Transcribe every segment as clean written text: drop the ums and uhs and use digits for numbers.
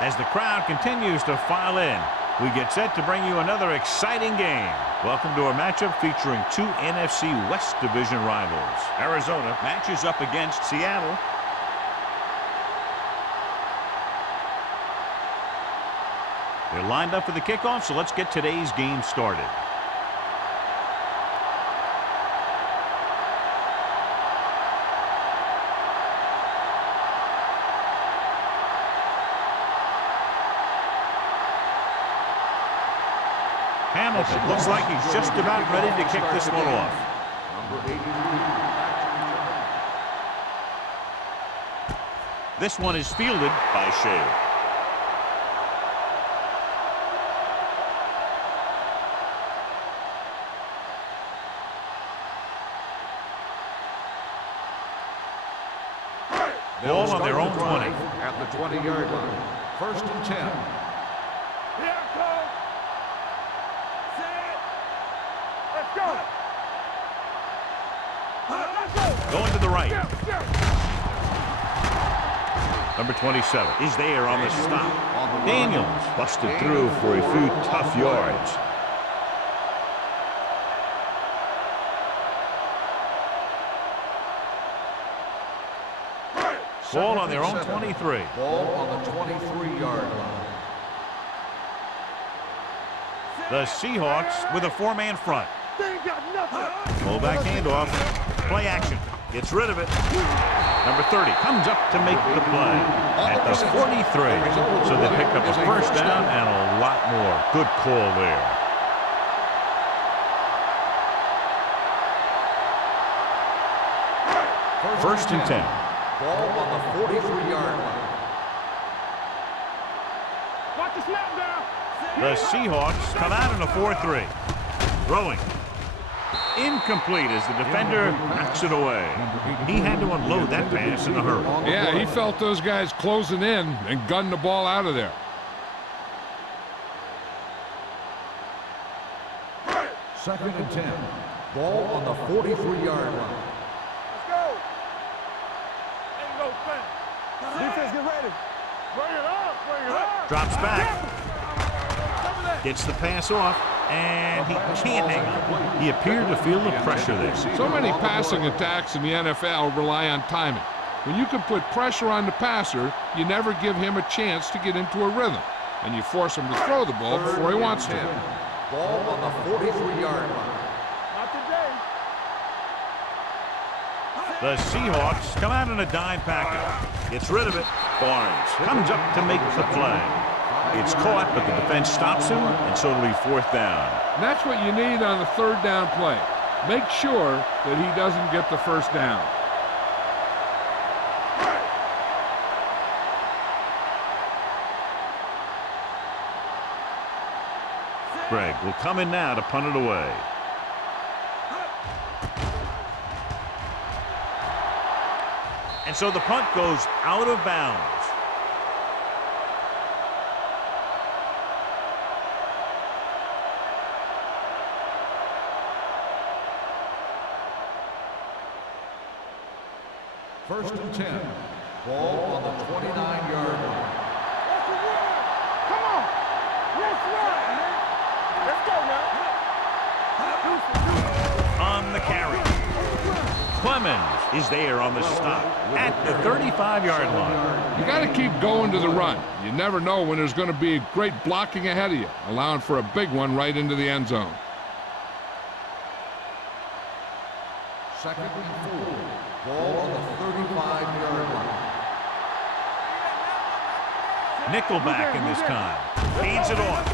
As the crowd continues to file in, we get set to bring you another exciting game. Welcome to a matchup featuring two NFC West Division rivals. Arizona matches up against Seattle. They're lined up for the kickoff, so let's get today's game started. Hamilton looks like he's just about ready to kick this one off. This one is fielded by Shea. Ball on their own 20. At the 20-yard line. 1st and 10. Going to the right. Number 27 is there on the stop. Daniels busted through for a few tough yards. Ball on their own 23. Ball on the 23-yard line. The Seahawks with a four-man front. Fullback handoff. Play action. Gets rid of it. Number 30 comes up to make the play at the 43. So they picked up a first down and a lot more. Good call there. First and 10. Ball on the 43-yard line. Watch the snap down. The Seahawks come out in a 4-3. Throwing. Incomplete as the defender knocks it away. He had to unload that pass in a hurry. Yeah, he felt those guys closing in and gunned the ball out of there. 2nd and 10. Ball on the 43-yard line. Defense, get ready. Bring it up, bring it up. Drops back. Gets the pass off, and he can't hang on. He appeared to feel the pressure there. So many passing attacks in the NFL rely on timing. When you can put pressure on the passer, you never give him a chance to get into a rhythm, and you force him to throw the ball before he wants to. Ball on the 43-yard line. Not today. The Seahawks come out in a dime package. Gets rid of it. Barnes comes up to make the play. It's caught, but the defense stops him, and so it'll be 4th down. And that's what you need on the 3rd down play. Make sure that he doesn't get the first down. Greg will come in now to punt it away. And so the punt goes out of bounds. First and 10. Ball on the 29-yard line. Come on. Let's run, man. Let's go now. On the carry. Clemens is there on the stop at the 35-yard line. You got to keep going to the run. You never know when there's going to be great blocking ahead of you, allowing for a big one right into the end zone. 2nd and 4. Ball on the 35-yard line. Nickelback in this time. Feeds it off.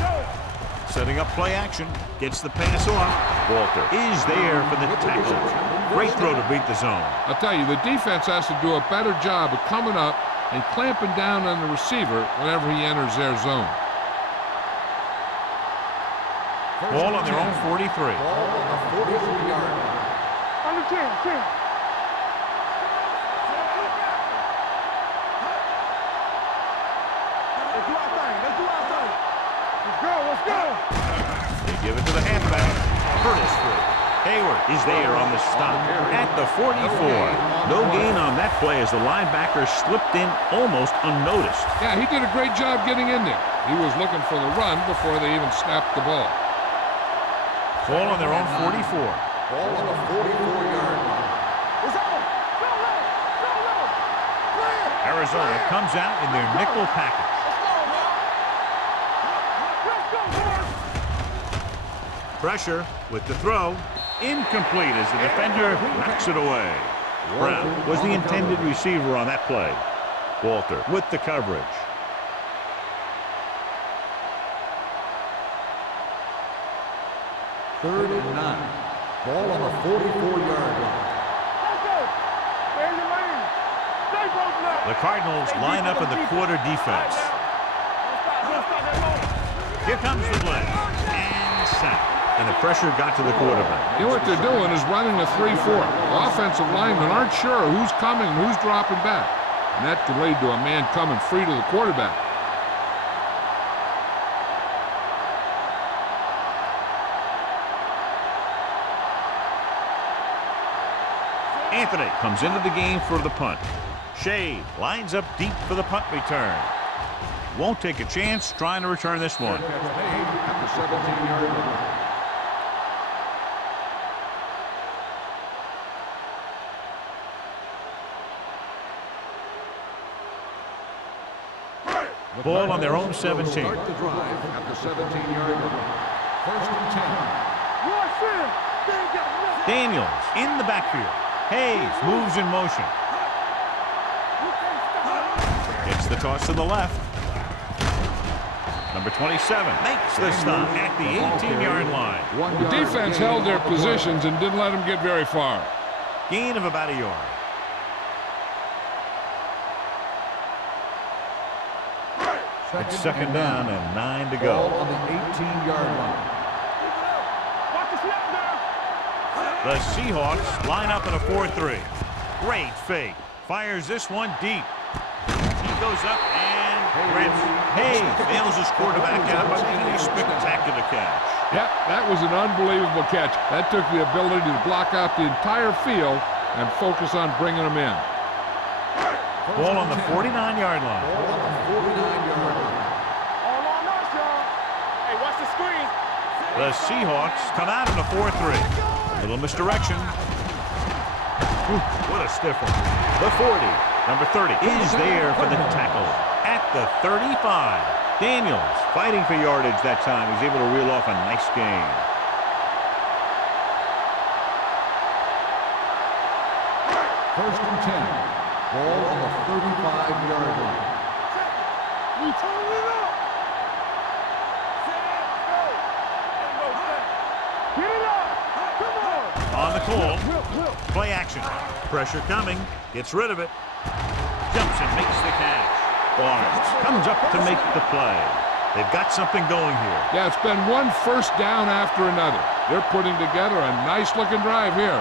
Setting up play action. Gets the pass off. Walter is there for the tackle. Great throw to beat the zone. I'll tell you, the defense has to do a better job of coming up and clamping down on the receiver whenever he enters their zone. Ball on their own 43. Ball on the 43-yard line. Under 10. They give it to the halfback. Hurdles free. Hayward is there on the stop at the 44. No gain on that play as the linebacker slipped in almost unnoticed. Yeah, he did a great job getting in there. He was looking for the run before they even snapped the ball. Ball on their own 44. Ball on the 44-yard line. It's on. Go low. Go low. Clear. Arizona comes out in their nickel package. Let's go, boys. Pressure with the throw. Incomplete as the defender knocks it away. Brown was the intended receiver on that play. Walter with the coverage. Third and 9. Ball on the 44-yard line. Let's go. Stay in your lane. Stay both left. The Cardinals line up in the quarter defense. Don't stop that moment. Here comes the blitz. And sack. And the pressure got to the quarterback. You know what they're doing is running a 3-4. The offensive linemen aren't sure who's coming and who's dropping back. And that could lead to a man coming free to the quarterback. Anthony comes into the game for the punt. Shea lines up deep for the punt return. Won't take a chance trying to return this one. Catch made at the 17-yard line. Ball on their own 17. Start the drive at the 17-yard line. First and 10. Rush in. They ain't got nothing. Daniels in the backfield. Hayes moves in motion. You can't stop. Gets the toss to the left. Number 27 makes the stop at the 18-yard line. The defense held their positions and didn't let them get very far. Gain of about a yard. It's second down and 9 to Ball go. on the 18-yard line. Watch the snap now. The Seahawks line up in a 4-3. Great fake. Fires this one deep. He goes up and grabs. Hayes nails his quarterback out by making a spectacular catch. Yep, that was an unbelievable catch. That took the ability to block out the entire field and focus on bringing them in. Ball on the 49-yard line. Ball on the 49-yard line. All on us, y'all. Hey, watch the screen. The Seahawks come out in a 4-3. A little misdirection. Ooh, what a stiff one. The 40. Number 30 is there for the tackle at the 35. Daniels fighting for yardage that time. He's able to reel off a nice gain. First and 10. Ball on the 35-yard line. We turn it up. Get it up. Come on. On the call. Whip. Play action. Pressure coming. Gets rid of it. Jumps and makes the catch. Barnes comes up to make the play. They've got something going here. Yeah, it's been one first down after another. They're putting together a nice-looking drive here.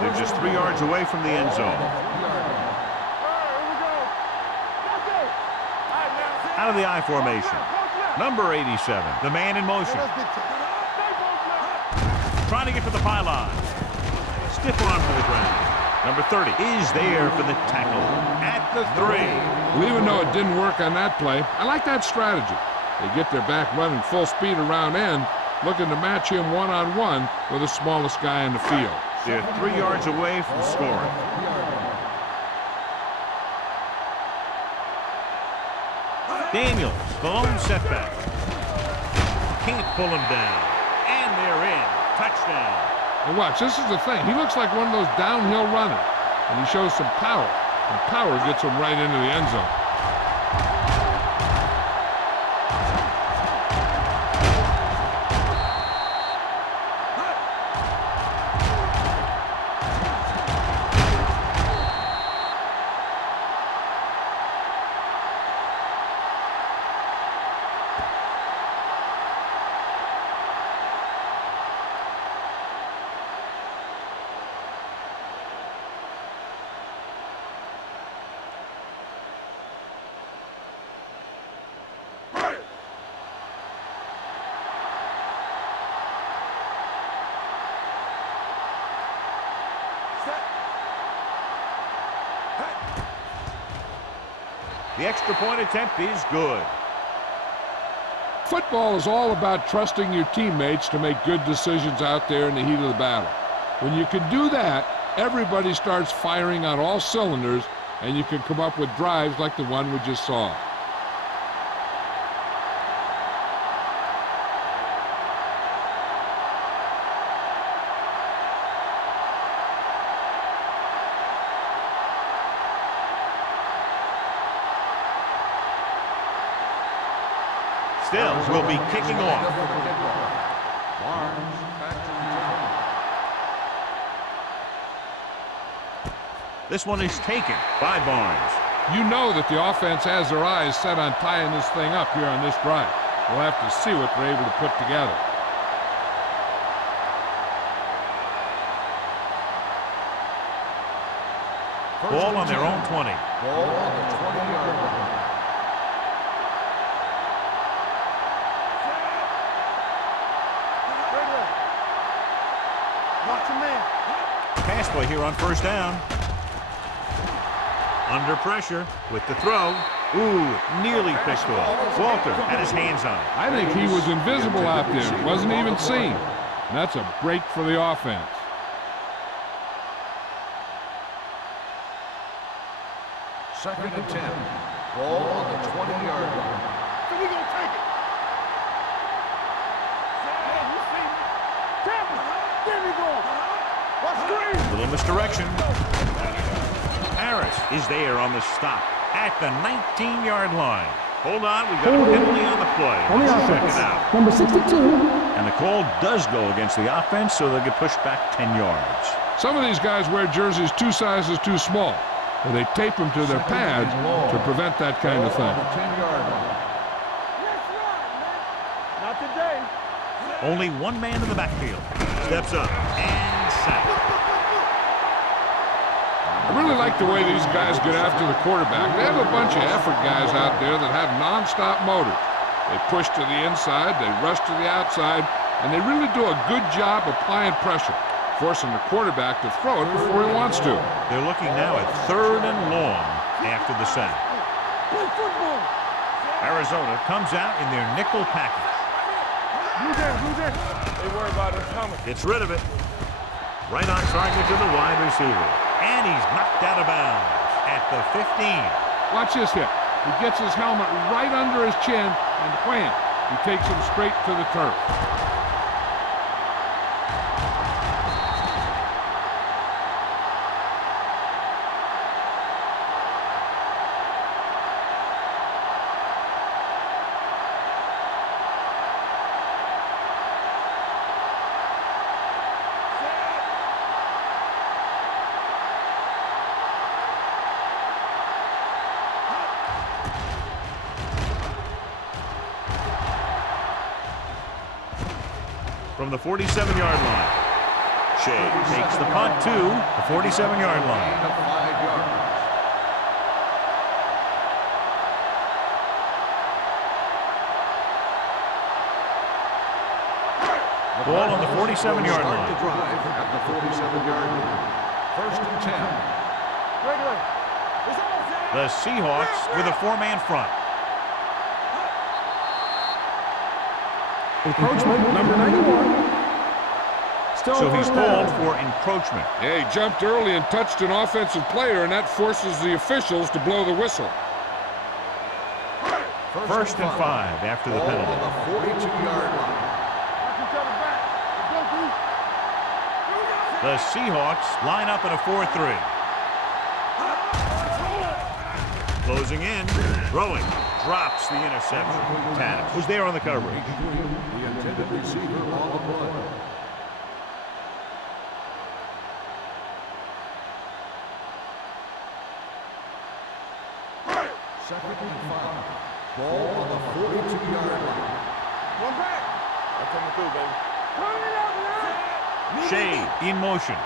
They're just 3 yards away from the end zone. All right, here we go. Let's go. All right, now. Out of the I formation. Post left. Number 87, the man in motion. Stay both left. Trying to get to the pylon. Stiff arm to the ground. Number 30 is there for the tackle at the 3. Well, even though it didn't work on that play, I like that strategy. They get their back running full speed around end, looking to match him one-on-one with the smallest guy in the field. They're 3 yards away from scoring. Daniels, the lone setback. Can't pull him down. And they're in. Touchdown. And watch, this is the thing. He looks like one of those downhill runners, and he shows some power. And power gets him right into the end zone. The extra point attempt is good. Football is all about trusting your teammates to make good decisions out there in the heat of the battle. When you can do that, everybody starts firing on all cylinders, and you can come up with drives like the one we just saw. Still will be kicking off. Barnes back to return. This one is taken by Barnes. You know that the offense has their eyes set on tying this thing up here on this drive. We'll have to see what they're able to put together. Ball on their own 20. Ball on the 20-yard line. Watch a man. Pass play here on first down. Under pressure with the throw. Ooh, nearly picked off. Walter had his hands on it. I think he was invisible out there. Wasn't even seen. And that's a break for the offense. Second and 10. Ball on the 20-yard line. So we gonna take it. Hey, you see me? Tampa. There we go. Watch screen. Little misdirection. Harris is there on the stop at the 19-yard line. Hold on, we've got a penalty on the play. Let's check it out. Number 62. And the call does go against the offense, so they'll get pushed back 10 yards. Some of these guys wear jerseys 2 sizes too small, or they tape them to their pads to prevent that kind of thing. 10-yard line. Let's ride, man. Not today. Only one man in the backfield. Steps up and sacked. I really like the way these guys get after the quarterback. They have a bunch of effort guys out there that have non-stop motors. They push to the inside, they rush to the outside, and they really do a good job applying pressure, forcing the quarterback to throw it before he wants to. They're looking now at 3rd and long after the sack. Play football. Arizona comes out in their nickel package. Who's there? Who's there? They worry about us coming. Gets rid of it. Right on target to the wide receiver. And he's knocked out of bounds at the 15. Watch this hit. He gets his helmet right under his chin, and wham, he takes him straight to the turf. From the 47-yard line. Shea takes the punt to the 47-yard line. Gain of 5 yards. Ball on the 47-yard Start line. the drive at the 47-yard line. 1st and 10. Regular. It's all set. The Seahawks with a 4-man front. Encroachment, number 91. Still So he's first called down. for encroachment. Yeah, he jumped early and touched an offensive player, and that forces the officials to blow the whistle. First and 5 after the Ball penalty. on the 42-yard line. Watch each other back. Let's go, Bruce. The Seahawks line up in a 4-3. Closing in, throwing, drops the interception. Tanner was there on the coverage. The intended receiver on the play. Second and 5. Ball on the 42-yard line. One back. I'm coming through, baby. Turn it up now. Shea in motion.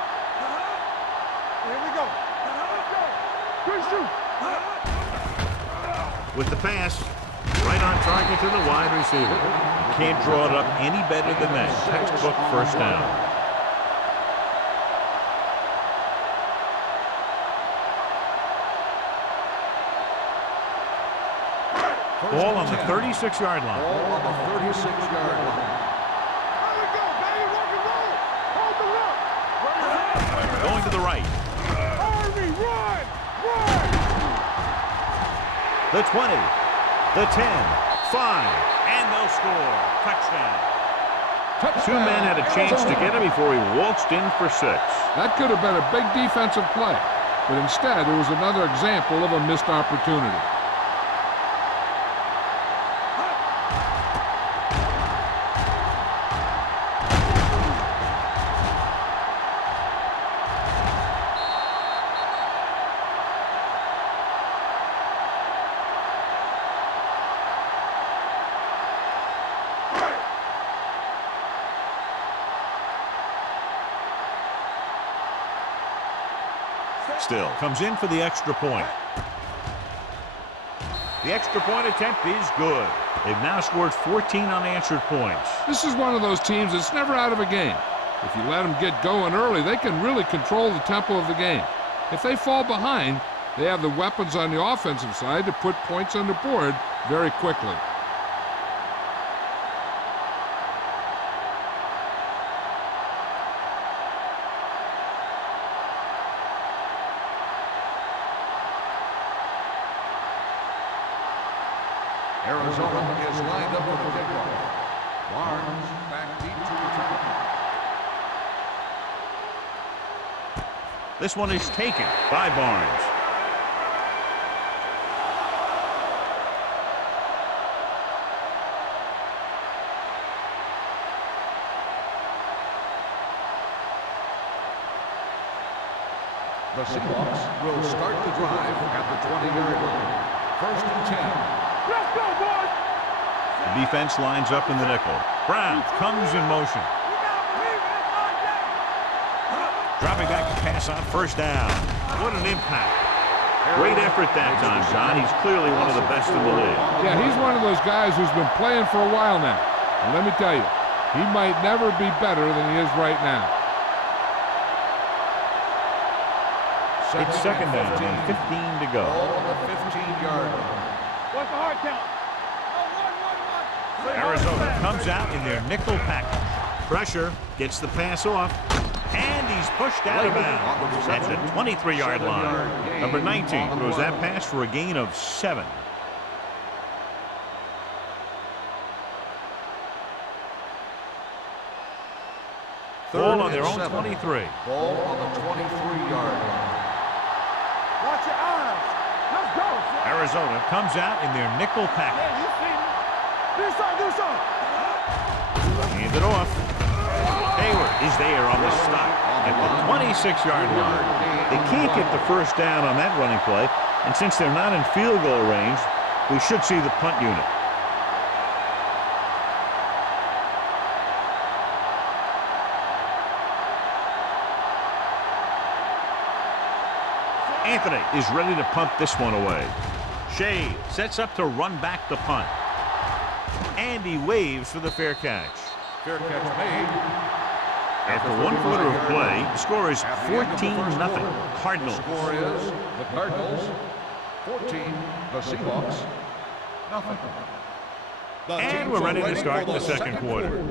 Here we go. Let's go. Good shoot. With the pass, right on target to the wide receiver. You can't draw it up any better than that. Textbook first down. Ball on the 36-yard line. Ball on the 36-yard line. There we go, baby. Rock and roll. Hold the look. Going to the right. Army, run. Run. The 20, the 10, 5, and they'll score. Touchdown. Two men had a chance to get him before he waltzed in for 6. That could have been a big defensive play, but instead it was another example of a missed opportunity. Still comes in for the extra point. The extra point attempt is good. They've now scored 14 unanswered points. This is one of those teams that's never out of a game. If you let them get going early, they can really control the tempo of the game. If they fall behind, they have the weapons on the offensive side to put points on the board very quickly. Arizona is lined up for the kickoff. Barnes back deep to return. This one is taken by Barnes. The Seahawks will start the drive at the 20-yard line. 1st and 10. Let's go, boys. The defense lines up in the nickel. Brown comes in motion. Dropping back to pass on 1st down. What an impact. Great effort that time, John. He's clearly one of the best in the league. Yeah, he's one of those guys who's been playing for a while now. And let me tell you, he might never be better than he is right now. It's 2nd down and 15 to go. Ball on the 15-yard line. What's the hard count? Arizona comes out in their nickel package. Pressure, gets the pass off, and he's pushed out of bounds at the 23-yard line. Number 19 throws that pass for a gain of 7. Ball on their own 23. Ball on the 23-yard line. Watch your eyes. Let's go. Arizona comes out in their nickel package. Yeah, you see me. Do something. Hand it off. Hayward is there on the stop at the 26-yard line. They can't get the 1st down on that running play, and since they're not in field goal range, we should see the punt unit. Anthony is ready to punt this one away. Shea sets up to run back the punt. And he waves for the fair catch. Fair catch made. After 1 quarter of play, the score is 14-0 Cardinals. The score is the Cardinals 14, the Seahawks nothing. And we're ready to start the second quarter.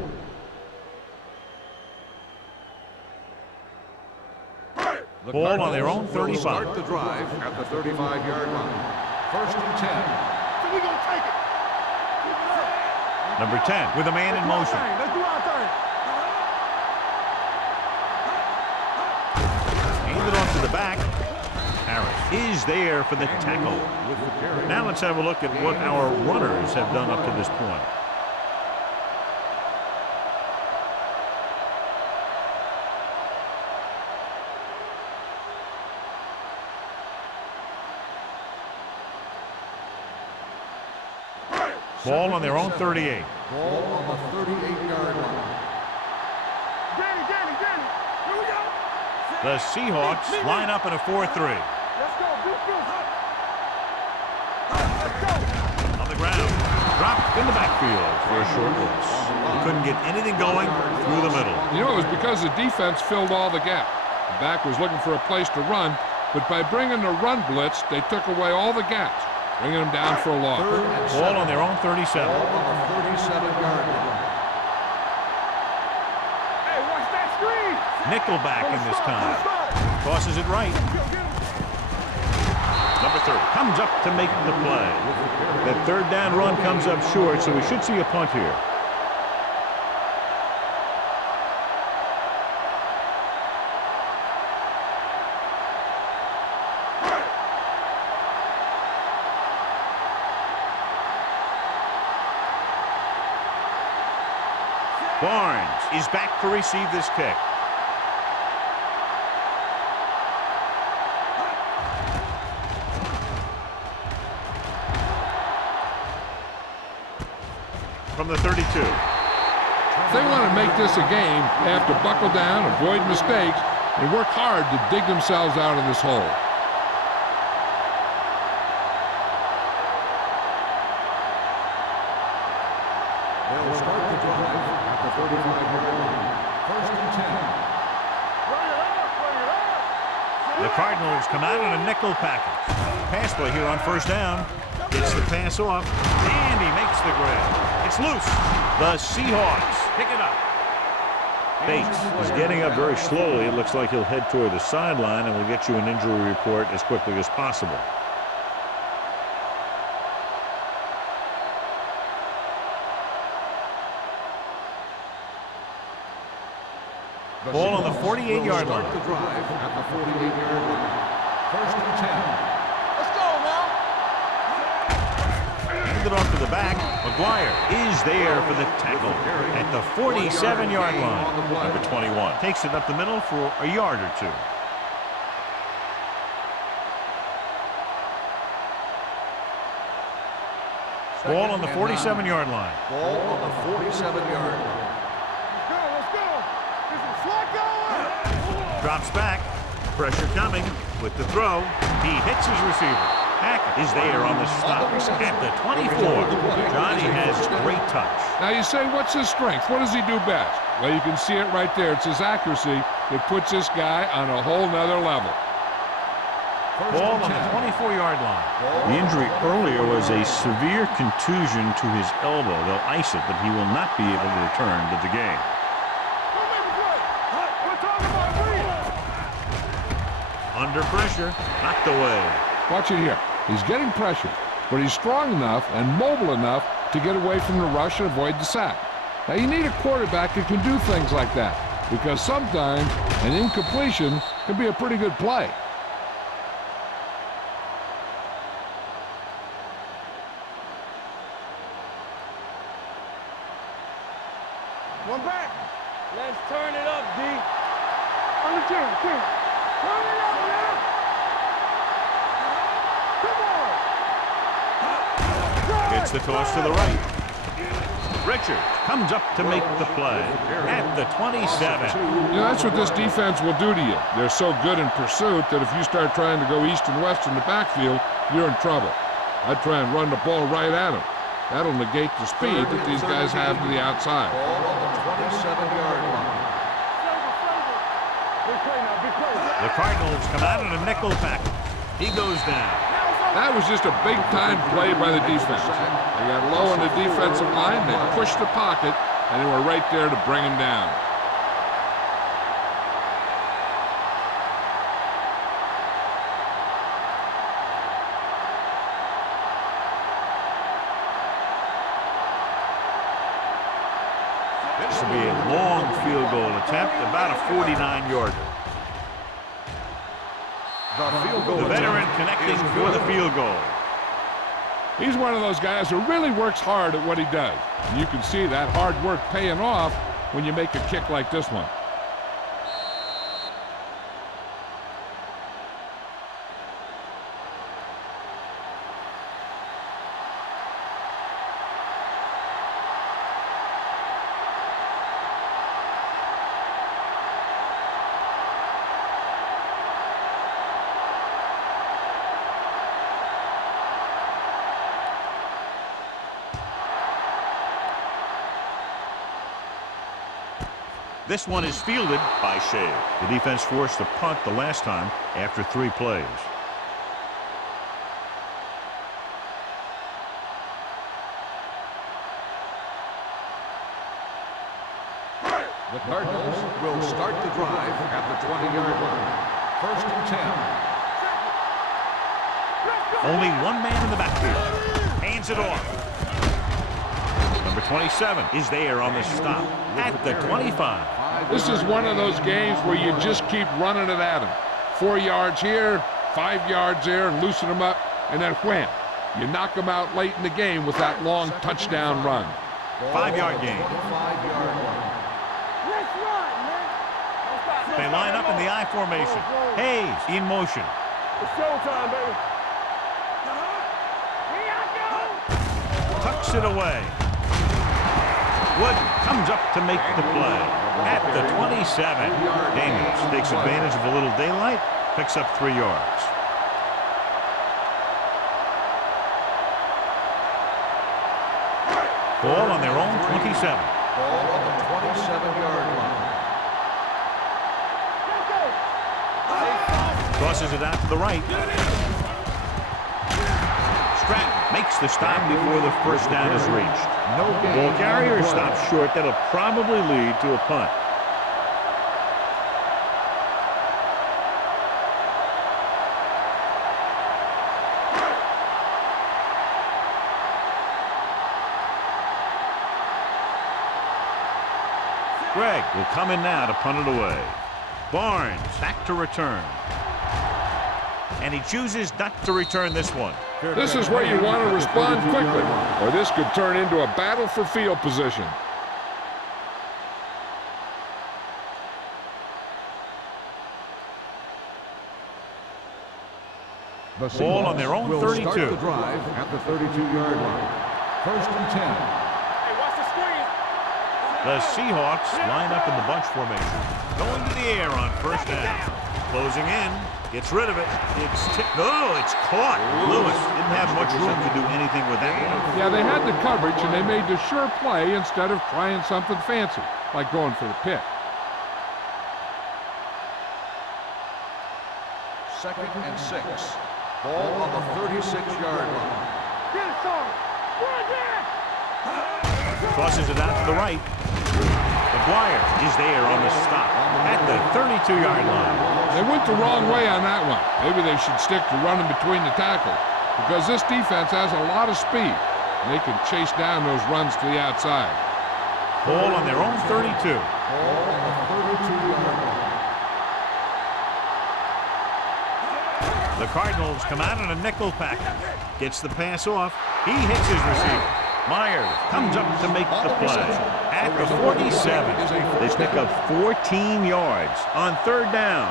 The Ball on their own Cardinals will 35. Start the drive at the 35-yard line. 1st and 10. So we gonna take it. Keep it up. Number 10 with a man in motion. Let's do our thing. Hand it off to the back. Harris is there for the tackle. With the carry. Now let's have a look at what our runners have done up to this point. Ball on their own 38. Ball on the 38-yard line. Danny. Here we go. The Seahawks line up in a 4-3. Let's go. Let's go. On the ground. Dropped in the backfield for a short loss. He couldn't get anything going through the middle. You know, it was because the defense filled all the gap. The back was looking for a place to run, but by bringing the run blitz, they took away all the gaps. bringing them down for a loss. Ball on their own 37. Ball on the 37-yard line. Hey, watch that screen. Nickelback in this time. Tosses it right. Number 30 comes up to make the play. That third down run comes up short, so we should see a punt here. Barnes is back to receive this kick. From the 32. If they want to make this a game, they have to buckle down, avoid mistakes, and work hard to dig themselves out of this hole. They'll start the drive at the 45-yard line. First and 10. Bring it up, bring it up. The Cardinals come out in a nickel package. Pass play here on first down. Gets the pass off, and he makes the grab. It's loose. The Seahawks pick it up. Bates is getting up very slowly. It looks like he'll head toward the sideline, and we'll get you an injury report as quickly as possible. Ball on the 48-yard line. Start the drive at the 48-yard line. First and 10. Let's go now. Handed off to the back. McGuire is there for the tackle at the 47-yard line. Number 21 takes it up the middle for a yard or two. Ball on the 47-yard line. Ball on the 47-yard line. Let's go, let's go. This is slot going. Drops back. Pressure coming with the throw. He hits his receiver. Hackett is there on the stop at the 24. Johnny has great touch. Now you say, what's his strength? What does he do best? Well, you can see it right there. It's his accuracy that puts this guy on a whole nother level. Ball on the 24-yard line. The injury earlier was a severe contusion to his elbow. They'll ice it, but he will not be able to return to the game. Don't make me play. We're talking about freedom. Under pressure, knocked away. Watch it here. He's getting pressure, but he's strong enough and mobile enough to get away from the rush and avoid the sack. Now, you need a quarterback that can do things like that, because sometimes an incompletion can be a pretty good play. One back. Let's turn it up, D. On the 10. Turn it up now. Come on. Gets the toss to the right. Richard comes up to make the play at the 27. You know, that's what this defense will do to you. They're so good in pursuit that if you start trying to go east and west in the backfield, you're in trouble. I'd try and run the ball right at them. That'll negate the speed that these guys have to the outside. Ball on the 27-yard line. The Cardinals come out in a nickel package. He goes down. That was just a big-time play by the defense. They got low on the defensive line, they pushed the pocket, and they were right there to bring him down. This will be a long field goal attempt, about a 49-yarder. The veteran connecting for the field goal. He's one of those guys who really works hard at what he does. And you can see that hard work paying off when you make a kick like this one. This one is fielded by Shea. The defense forced a punt the last time after 3 plays. The Cardinals will start the drive at the 20-yard line. First and 10. Only one man in the backfield. Hands it off. Number 27 is there on the stop at the 25. This is one of those games where you just keep running it at them. 4 yards here, 5 yards there, and loosen them up, and then wham. You knock them out late in the game with that long touchdown run. 5-yard gain. Let's run, man. Don't stop. They line up in the I formation. Hayes in motion. It's showtime, baby. Here I go. Tucks it away. Wood comes up to make the play at the 27. Daniels takes advantage of a little daylight, picks up 3 yards. Ball on their own 27. Ball on the 27-yard line. Crosses it out to the right. Stratton makes the stop before the first down is reached. No gain. Ball carrier stops short. That'll probably lead to a punt. Gregg will come in now to punt it away. Barnes back to return. And he chooses not to return this one. This is where you want to respond quickly, or this could turn into a battle for field position. The Ball on their own will 32. Start the drive at the 32-yard line. First and 10. Hey, watch the screen. The Seahawks line up in the bunch formation. Going to the air on first down. Closing in. Gets rid of it. It's caught. Lewis didn't have much room to do anything with that one. Yeah, they had the coverage, and they made the sure play instead of trying something fancy, like going for the pick. Second and 6. Ball on the 36-yard line. Get it, Sarge. Run there. Tosses it out to the right. McGuire is there on the stop at the 32-yard line. They went the wrong way on that one. Maybe they should stick to running between the tackles, because this defense has a lot of speed, and they can chase down those runs to the outside. Ball on their own 32. Ball on the 32-yard line. The Cardinals come out in a nickel package. Gets the pass off. He hits his receiver. Myers comes up to make the play at the 47. They pick up 14 yards on third down.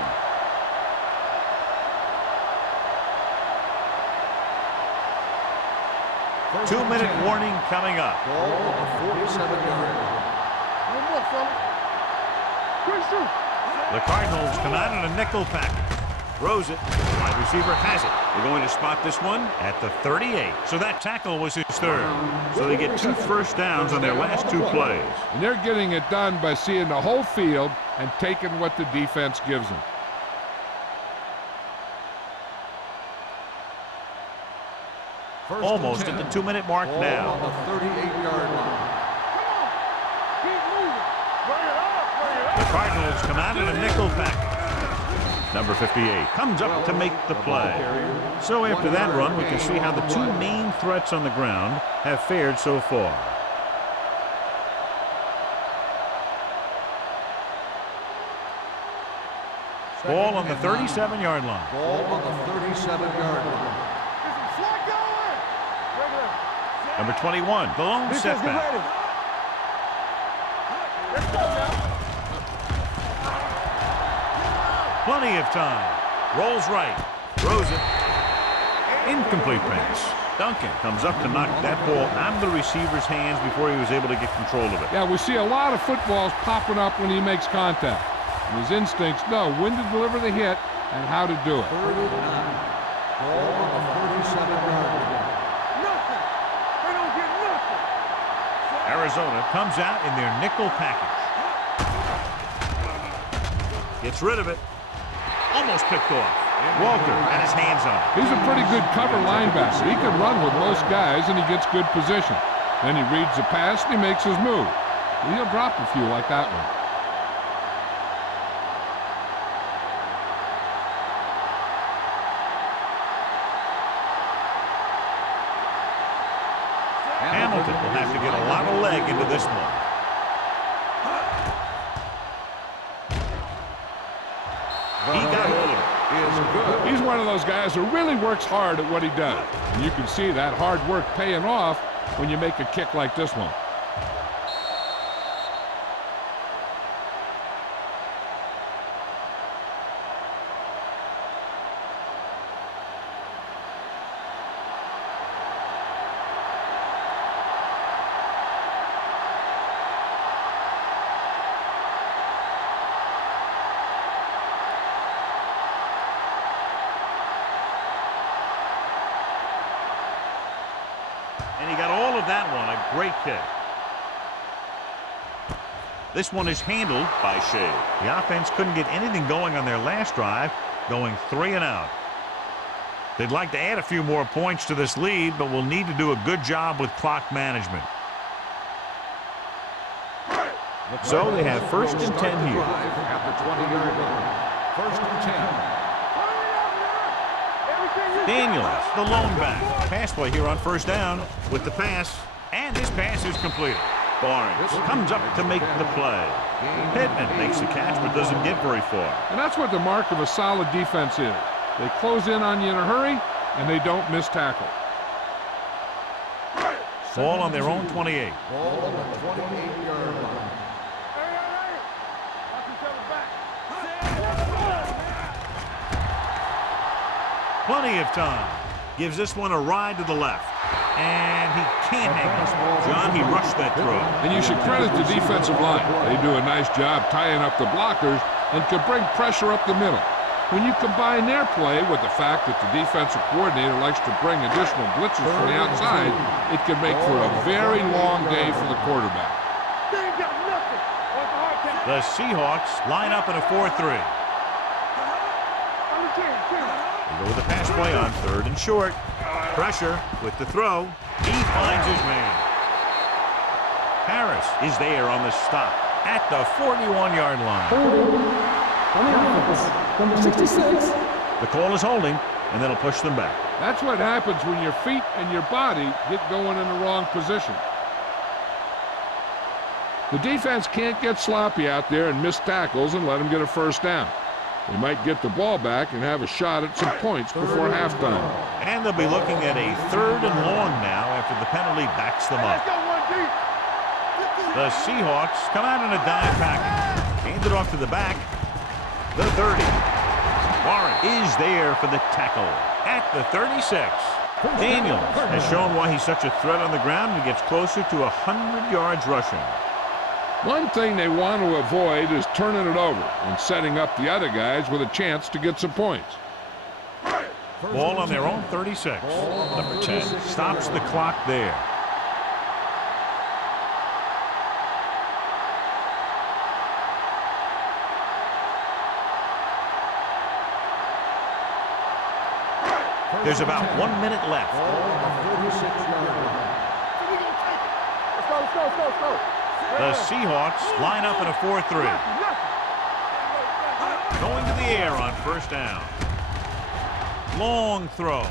First 2-minute and 10. warning coming up. Ball on the 47-yard line. One more, fella. Quick shoot. The Cardinals come out in a nickel package. Throws it. Wide receiver has it. They're going to spot this one at the 38. So that tackle was his third. So they get 2 first downs on their last 2 plays. And they're getting it done by seeing the whole field and taking what the defense gives them. First Almost and at 10. the 2-minute mark Ball now. on the 38-yard line. Keep moving. Bring it up. Bring it up. The Cardinals come out in a nickel package. Number 58 comes up to make the play. So after that run, we can see how the 2 main threats on the ground have fared so far. Ball on the 37-yard line. Ball on the 37-yard line. Slot going. Regular. Number 21, the lone Defense, get setback. ready. Let's go now. Plenty of time. Rolls right. Throws it. Incomplete pass. Duncan comes up to knock that ball out of the receiver's hands before he was able to get control of it. Yeah, we see a lot of footballs popping up when he makes contact. And his instincts know when to deliver the hit and how to do it. Third and 9. Ball on the 37-yard line. Nothing. They don't get nothing. Arizona comes out in their nickel package. Gets rid of it. Almost picked off. Walker had his hands on it. He's a pretty good cover linebacker. He can run with most guys, and he gets good position. Then he reads the pass, and he makes his move. He'll drop a few like that one. Hamilton will have to get a lot of leg into this one. He got hold of it. Is good. He's one of those guys who really works hard at what he does. And you can see that hard work paying off when you make a kick like this one. And he got all of that one. A great kick. This one is handled by Shea. The offense couldn't get anything going on their last drive, going 3 and out. They'd like to add a few more points to this lead, but will need to do a good job with clock management. So they have 1st and 10 here. At the 20-yard line. 1st and 10. Daniels, the lone back. Pass play here on 1st down with the pass, and his pass is completed. Barnes comes up to make the play. Pittman makes the catch but doesn't get very far. And that's what the mark of a solid defense is. They close in on you in a hurry, and they don't miss tackle. Ball on their own 28. Ball on the 28-yard line. Plenty of time. Gives this one a ride to the left. And he can't hang on. John, he rushed that throw. And you should credit the defensive line. They do a nice job tying up the blockers and can bring pressure up the middle. When you combine their play with the fact that the defensive coordinator likes to bring additional blitzes from the outside, it can make for a very long day for the quarterback. The Seahawks line up in a 4-3. They go with a pass play on 3rd and short. Pressure with the throw. He finds his man. Harris is there on the stop at the 41-yard line. On the offense, number 66. The call is holding, and that'll push them back. That's what happens when your feet and your body get going in the wrong position. The defense can't get sloppy out there and miss tackles and let them get a 1st down. They might get the ball back and have a shot at some points before halftime. And they'll be looking at a 3rd and long now after the penalty backs them up. The Seahawks come out in a dime package. Hand it off to the back. The 30. Warren is there for the tackle at the 36. Daniels has shown why he's such a threat on the ground and gets closer to 100 yards rushing. One thing they want to avoid is turning it over and setting up the other guys with a chance to get some points. Ball on their own 36. Number 10 stops the clock there. There's about 1 minute left. The Seahawks line up in a 4-3. Going to the air on 1st down. Long throw.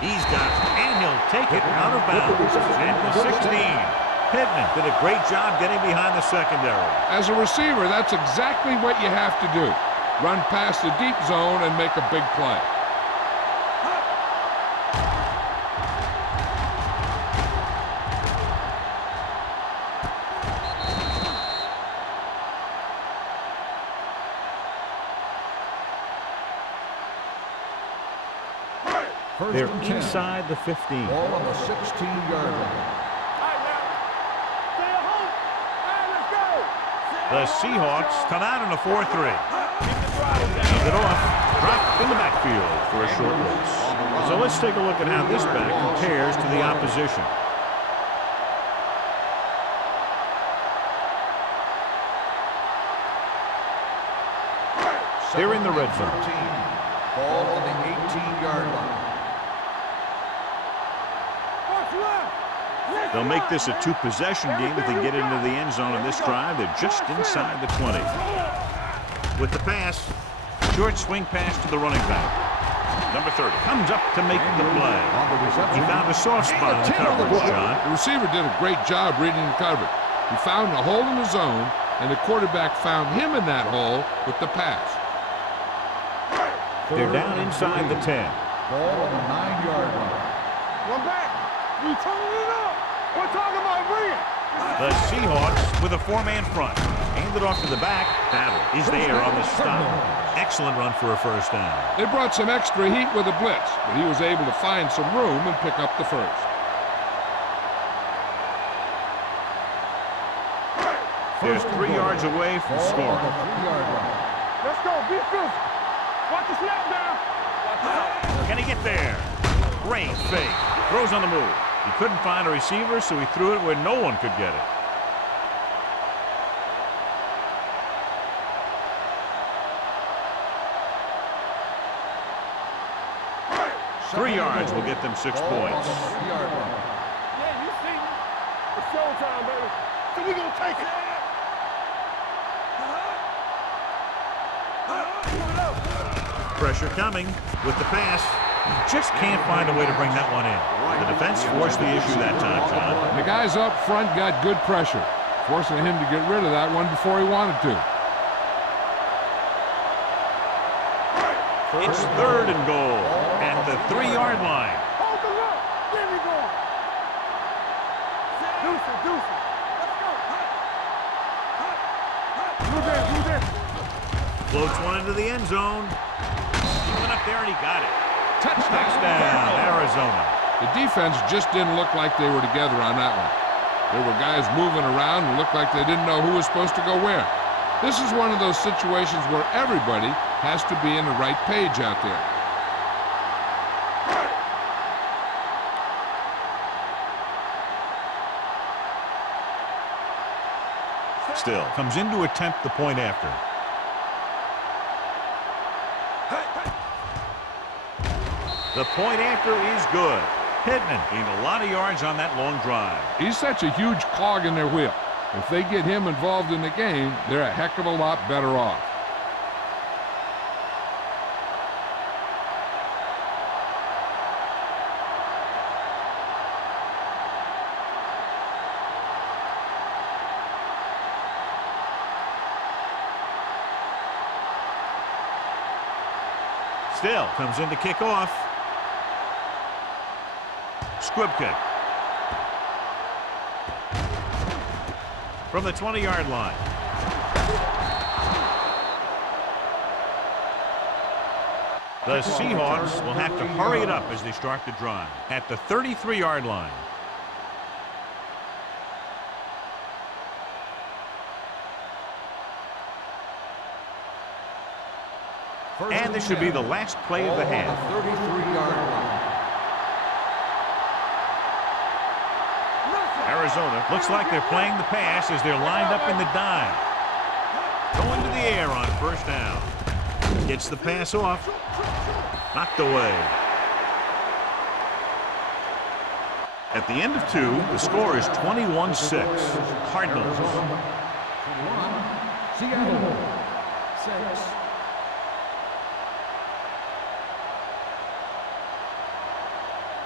He's got it, and he'll take it out of bounds. At the 16. Pittman did a great job getting behind the secondary. As a receiver, that's exactly what you have to do. Run past the deep zone and make a big play. They're inside the 15. Ball on the 16-yard line. The Seahawks come out in a 4-3. Hand it off. Dropped in the backfield for a short loss. So let's take a look at how this back compares to the opposition. They're in the red zone. Ball on the 18-yard line. They'll make this a 2-possession game if they get into the end zone on this drive. They're just inside the 20. With the pass, short swing pass to the running back. Number Number 30 comes up to make the play. On the reception, He found a soft spot in the coverage, John. The receiver did a great job reading the coverage. He found a hole in the zone, and the quarterback found him in that hole with the pass. They're down inside the 10. ball on the 9-yard line. One back. We turning it up. We're talking about bringing. The Seahawks with a 4-man front. Handed off to the back. Battle is there on the stop. Excellent run for a first down. They brought some extra heat with a blitz, but he was able to find some room and pick up the first. They're 3 yards away from Ball on scoring. the 3-yard line. Let's go. Be physical. Watch the snap down. Watch out. Can he get there? Great fake. Throws on the move. He couldn't find a receiver, so he threw it where no one could get it. Three yards will get them 6 Ball on points. the 3-yard line. Yeah, you see. It's showtime, baby. So we gonna take it. Pressure coming with the pass. He just can't find a way to bring that one in. The defense forced the issue that time, John. The guys up front got good pressure, forcing him to get rid of that one before he wanted to. It's 3rd and goal at the 3-yard line. Hold the look. There we go. Deuce it, deuce it. Let's go. Do this. Floats one into the end zone. He went up there and he got it. Touchdown, Arizona. The defense just didn't look like they were together on that one. There were guys moving around and looked like they didn't know who was supposed to go where. This is one of those situations where everybody has to be in the right page out there. Still comes in to attempt the point after. The point after is good. Pittman gained a lot of yards on that long drive. He's such a huge cog in their wheel. If they get him involved in the game, they're a heck of a lot better off. Still comes in to kick off. Squib kick. From the 20-yard line. The Seahawks will have to hurry it up as they start the drive at the 33-yard line. And this should be the last play of the half. 33-yard line. Arizona looks like they're playing the pass as they're lined up in the dime. Going to the air on first down. Gets the pass off. Knocked away. At the end of 2, the score is 21-6. Cardinals. 21, Seattle. 6.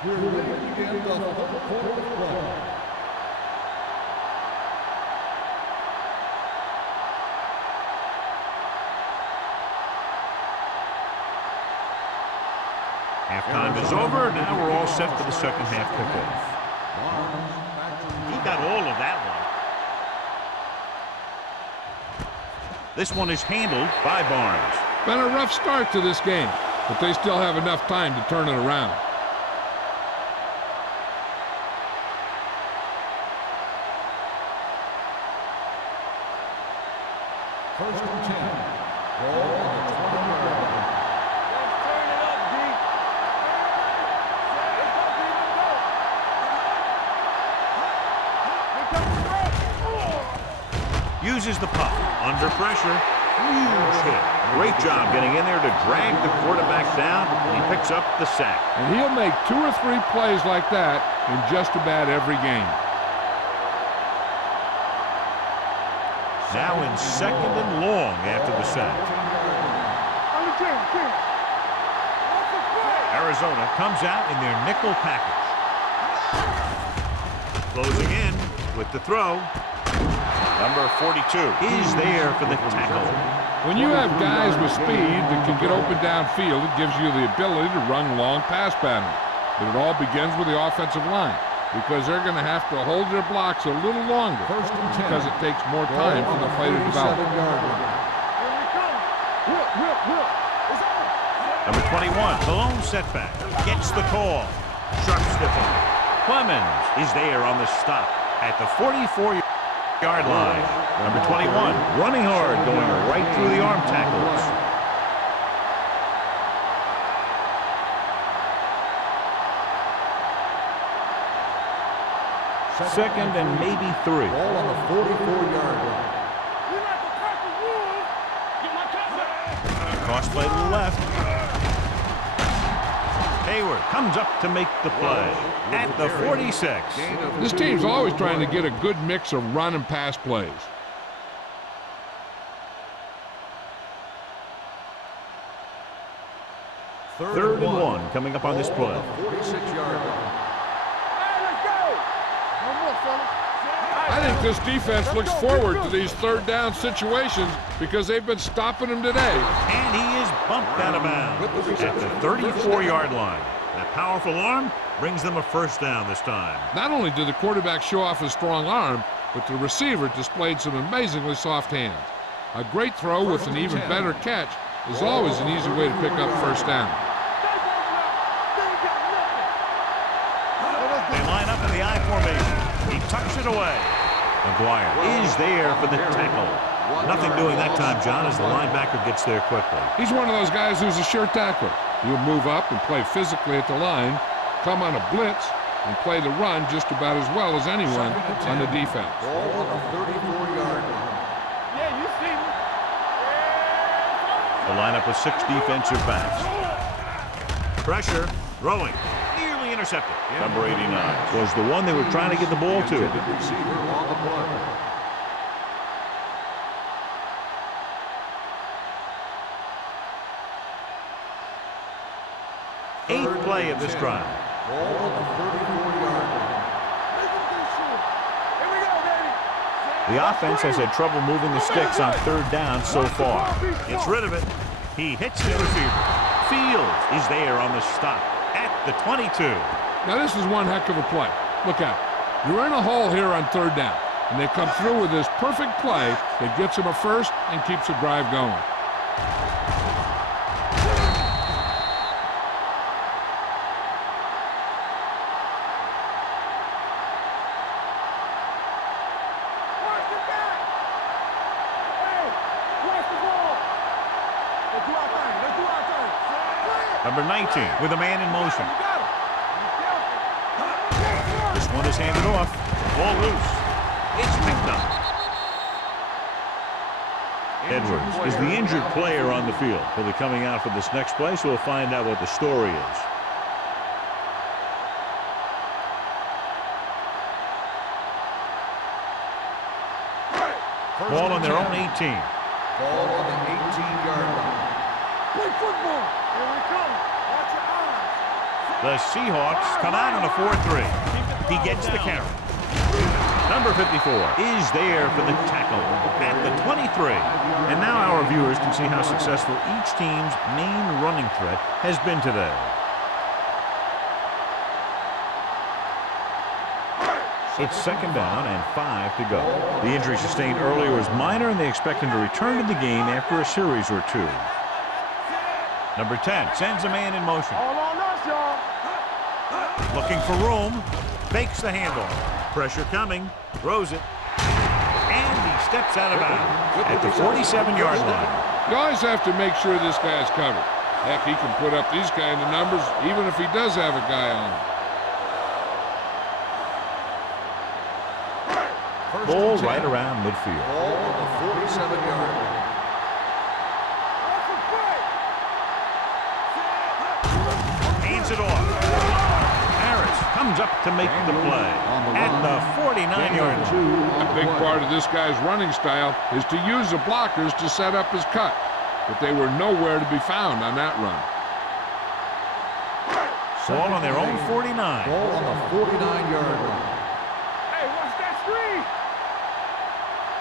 We're ready to begin the fourth quarter of play. Halftime is over. Now we're all set for the second half kickoff. He got all of that one. This one is handled by Barnes. Been a rough start to this game, but they still have enough time to turn it around. First and 10. Ball on the 20-yard line. Let's turn it up, D. Let's go, D. Let's go. Uses the puck. Under pressure. Huge hit. Great job getting in there to drag the quarterback down. And he picks up the sack. And he'll make 2 or 3 plays like that in just about every game. Now in 2nd and long after the sack. On the 10. Arizona comes out in their nickel package. Closing in with the throw. Number 42 is there for the tackle. When you have guys with speed that can get open downfield, it gives you the ability to run long pass patterns. But it all begins with the offensive line, because they're going to have to hold their blocks a little longer because it takes more time for the play to develop. Number 21, the lone setback, gets the call. Sharp stiffing. Clemens is there on the stop at the 44-yard line. Number 21, running hard, going right through the arm tackles. Second and maybe 3. Ball on the 44-yard line. Cross play to the left. Hayward comes up to make the play at the 46. This team's always trying to get a good mix of run and pass plays. Third and 1 coming up on this play. 46-yard line. I think this defense looks forward to these third down situations because they've been stopping them today. And he is bumped out of bounds at the 34-yard line. That powerful arm brings them a first down this time. Not only did the quarterback show off his strong arm, but the receiver displayed some amazingly soft hands. A great throw with an even better catch is always an easy way to pick up first down. They line up in the I formation. He tucks it away. McGuire is there for the tackle. Nothing doing that time, John, as the linebacker gets there quickly. He's one of those guys who's a sure tackler. He'll move up and play physically at the line, come on a blitz, and play the run just about as well as anyone on the defense. Ball on the 34-yard line. Yeah, you see me. The lineup with 6 defensive backs. Pressure, throwing, nearly intercepted. Number 89 was the one they were trying to get the ball to. Receiver on the play. Eighth play of this drive. Ball on the 34-yard line. Here we go, baby. The offense has had trouble moving the sticks on third down so far. Gets rid of it. He hits the receiver. Fields is there on the stop at the 22. Now this is one heck of a play. Look out. You're in a hole here on third down, and they come through with this perfect play that gets them a first and keeps the drive going. Watch the back. Hey, watch the ball. Let's do our thing. Let's do our thing. Play it. Number 19 with a man in motion. You got him. This one is handed off. Ball loose. It's picked up. Edwards is the injured player on the field. He'll be coming out for this next play, so we'll find out what the story is. Ball on their own 18. Ball on the 18-yard line. Play football. Here we come. Watch your eyes. The Seahawks come out on a 4-3. He gets the carry. Number 54 is there for the tackle at the 23. And now our viewers can see how successful each team's main running threat has been today. It's second down and 5 to go. The injury sustained earlier was minor, and they expect him to return to the game after a series or 2. Number 10 sends a man in motion. All on us, y'all. Looking for room. Fakes the handoff. Pressure coming. Throws it. And he steps out of bounds at the 47-yard line. You always have to make sure this guy's covered. Heck, he can put up these kind of numbers even if he does have a guy on him. Ball right around midfield. Ball on the 47-yard line. Hands it off. Harris comes up to make the play at the 49-yard line. A big part of this guy's running style is to use the blockers to set up his cut, but they were nowhere to be found on that run. Ball on their own 49. Ball on the 49-yard line. Hey, watch that screen.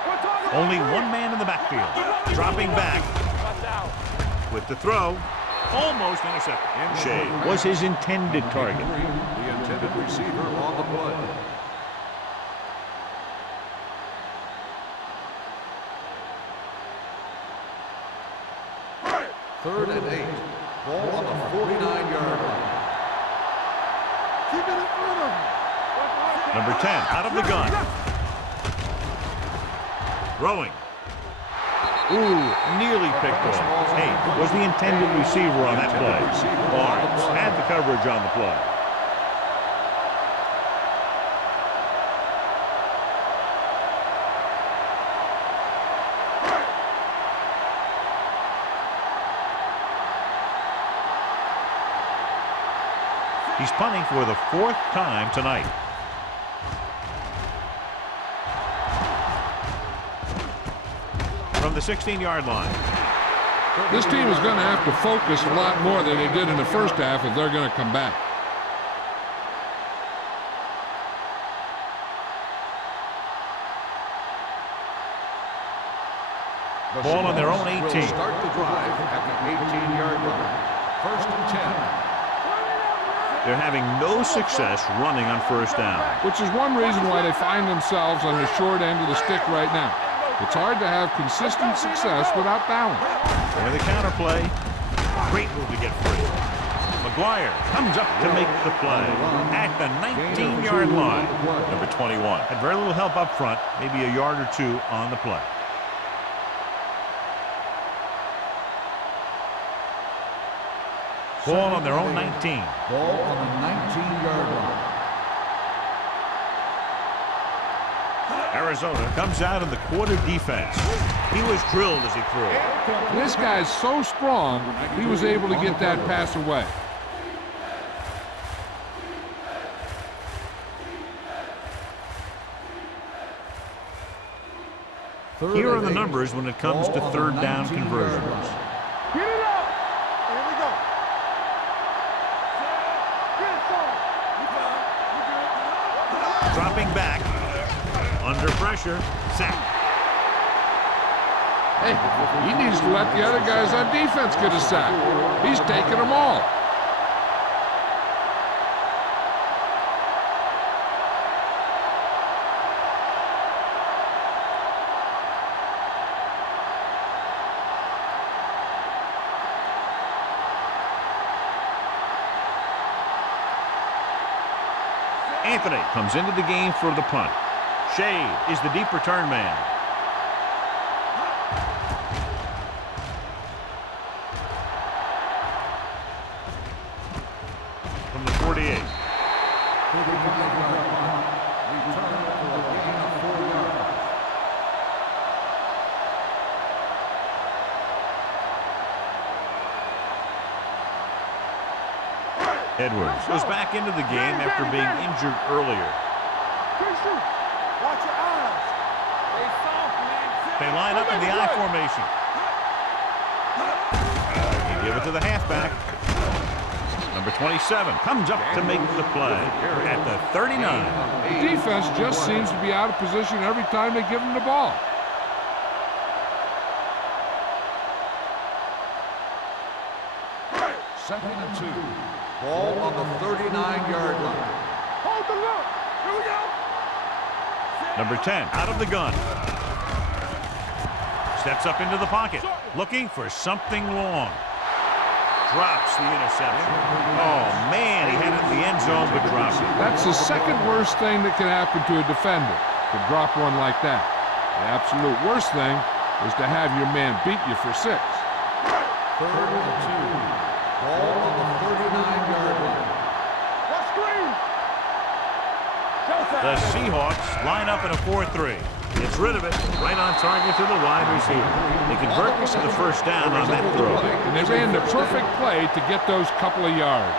We're talking about Only screen. one man in the backfield. Dropping back Watch out. with the throw. Almost intercepted. Shea was his intended target. The intended receiver on the play. Third and 8. Ball on the 49-yard line. Keep it in front of him. Number 10 out of the gun. Throwing. Ooh, nearly picked off. Hey, was the intended receiver on that play. Barnes had the coverage on the play. He's punting for the 4th time tonight. From the 16-yard line. This team is going to have to focus a lot more than they did in the first half if they're going to come back. Ball on their own 18. Will start the drive at the 18-yard line. First and 10. They're having no success running on first down. Which is one reason why they find themselves on the short end of the stick right now. It's hard to have consistent success without balance. Or the counterplay. Great move to get free. McGuire comes up to make the play at the 19-yard line. Number 21 had very little help up front, maybe a yard or two on the play. Ball on their own 19. Ball on the 19-yard line. Arizona comes out in the quarter defense. He was drilled as he threw. This guy's so strong, he was able to get that pass away. Here are the numbers when it comes to third down conversions. Get it up. Here we go. Get it, son. You good. Dropping back. Under pressure. Sack. Hey, he needs to let the other guys on defense get a sack. He's taking them all. Anthony comes into the game for the punt. Shea is the deep return man. From the 48. 45-yard punt. Return for a gain of 4 yards. Edwards goes back into the game after being injured earlier. Watch your eyes. They soft, man. They line up in the I formation. They give it to the halfback. Number 27 comes up to make the play at the 39. The defense just seems to be out of position every time they give them the ball. Second and 2. Ball on the 39-yard line. Hold the look. Here we go. Number 10 out of the gun. Steps up into the pocket, looking for something long. Drops the interception. Oh, man, he had it in the end zone, but drops it. That's the second worst thing that can happen to a defender, to drop one like that. The absolute worst thing is to have your man beat you for 6. Third and 2. Ball on the 39-yard line. What screen? The Seahawks line up in a 4-3. Gets rid of it, right on target to the wide receiver. They convert this to the first down on that throw. And they ran the perfect play to get those couple of yards.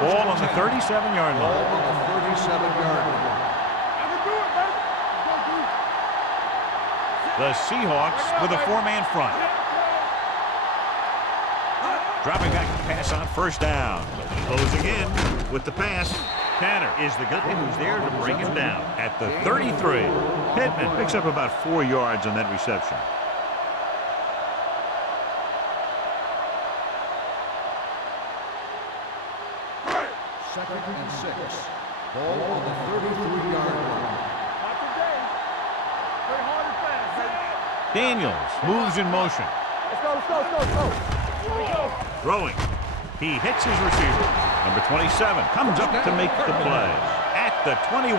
Ball on the 37-yard Ball line. on the 37-yard line. I can do it, baby. Go, The Seahawks with a 4-man front. Dropping back to pass on first down. Closing in with the pass. Tanner is the guy who's there to bring him down at the 33. Pittman picks up about 4 yards on that reception. Second and 6. Ball on the 33-yard line. Not today. Play hard and fast, baby. Daniels moves in motion. Let's go, let's go, let's go, let's go. Here we go. Throwing. He hits his receiver. Number 27 comes up to make the play at the 21.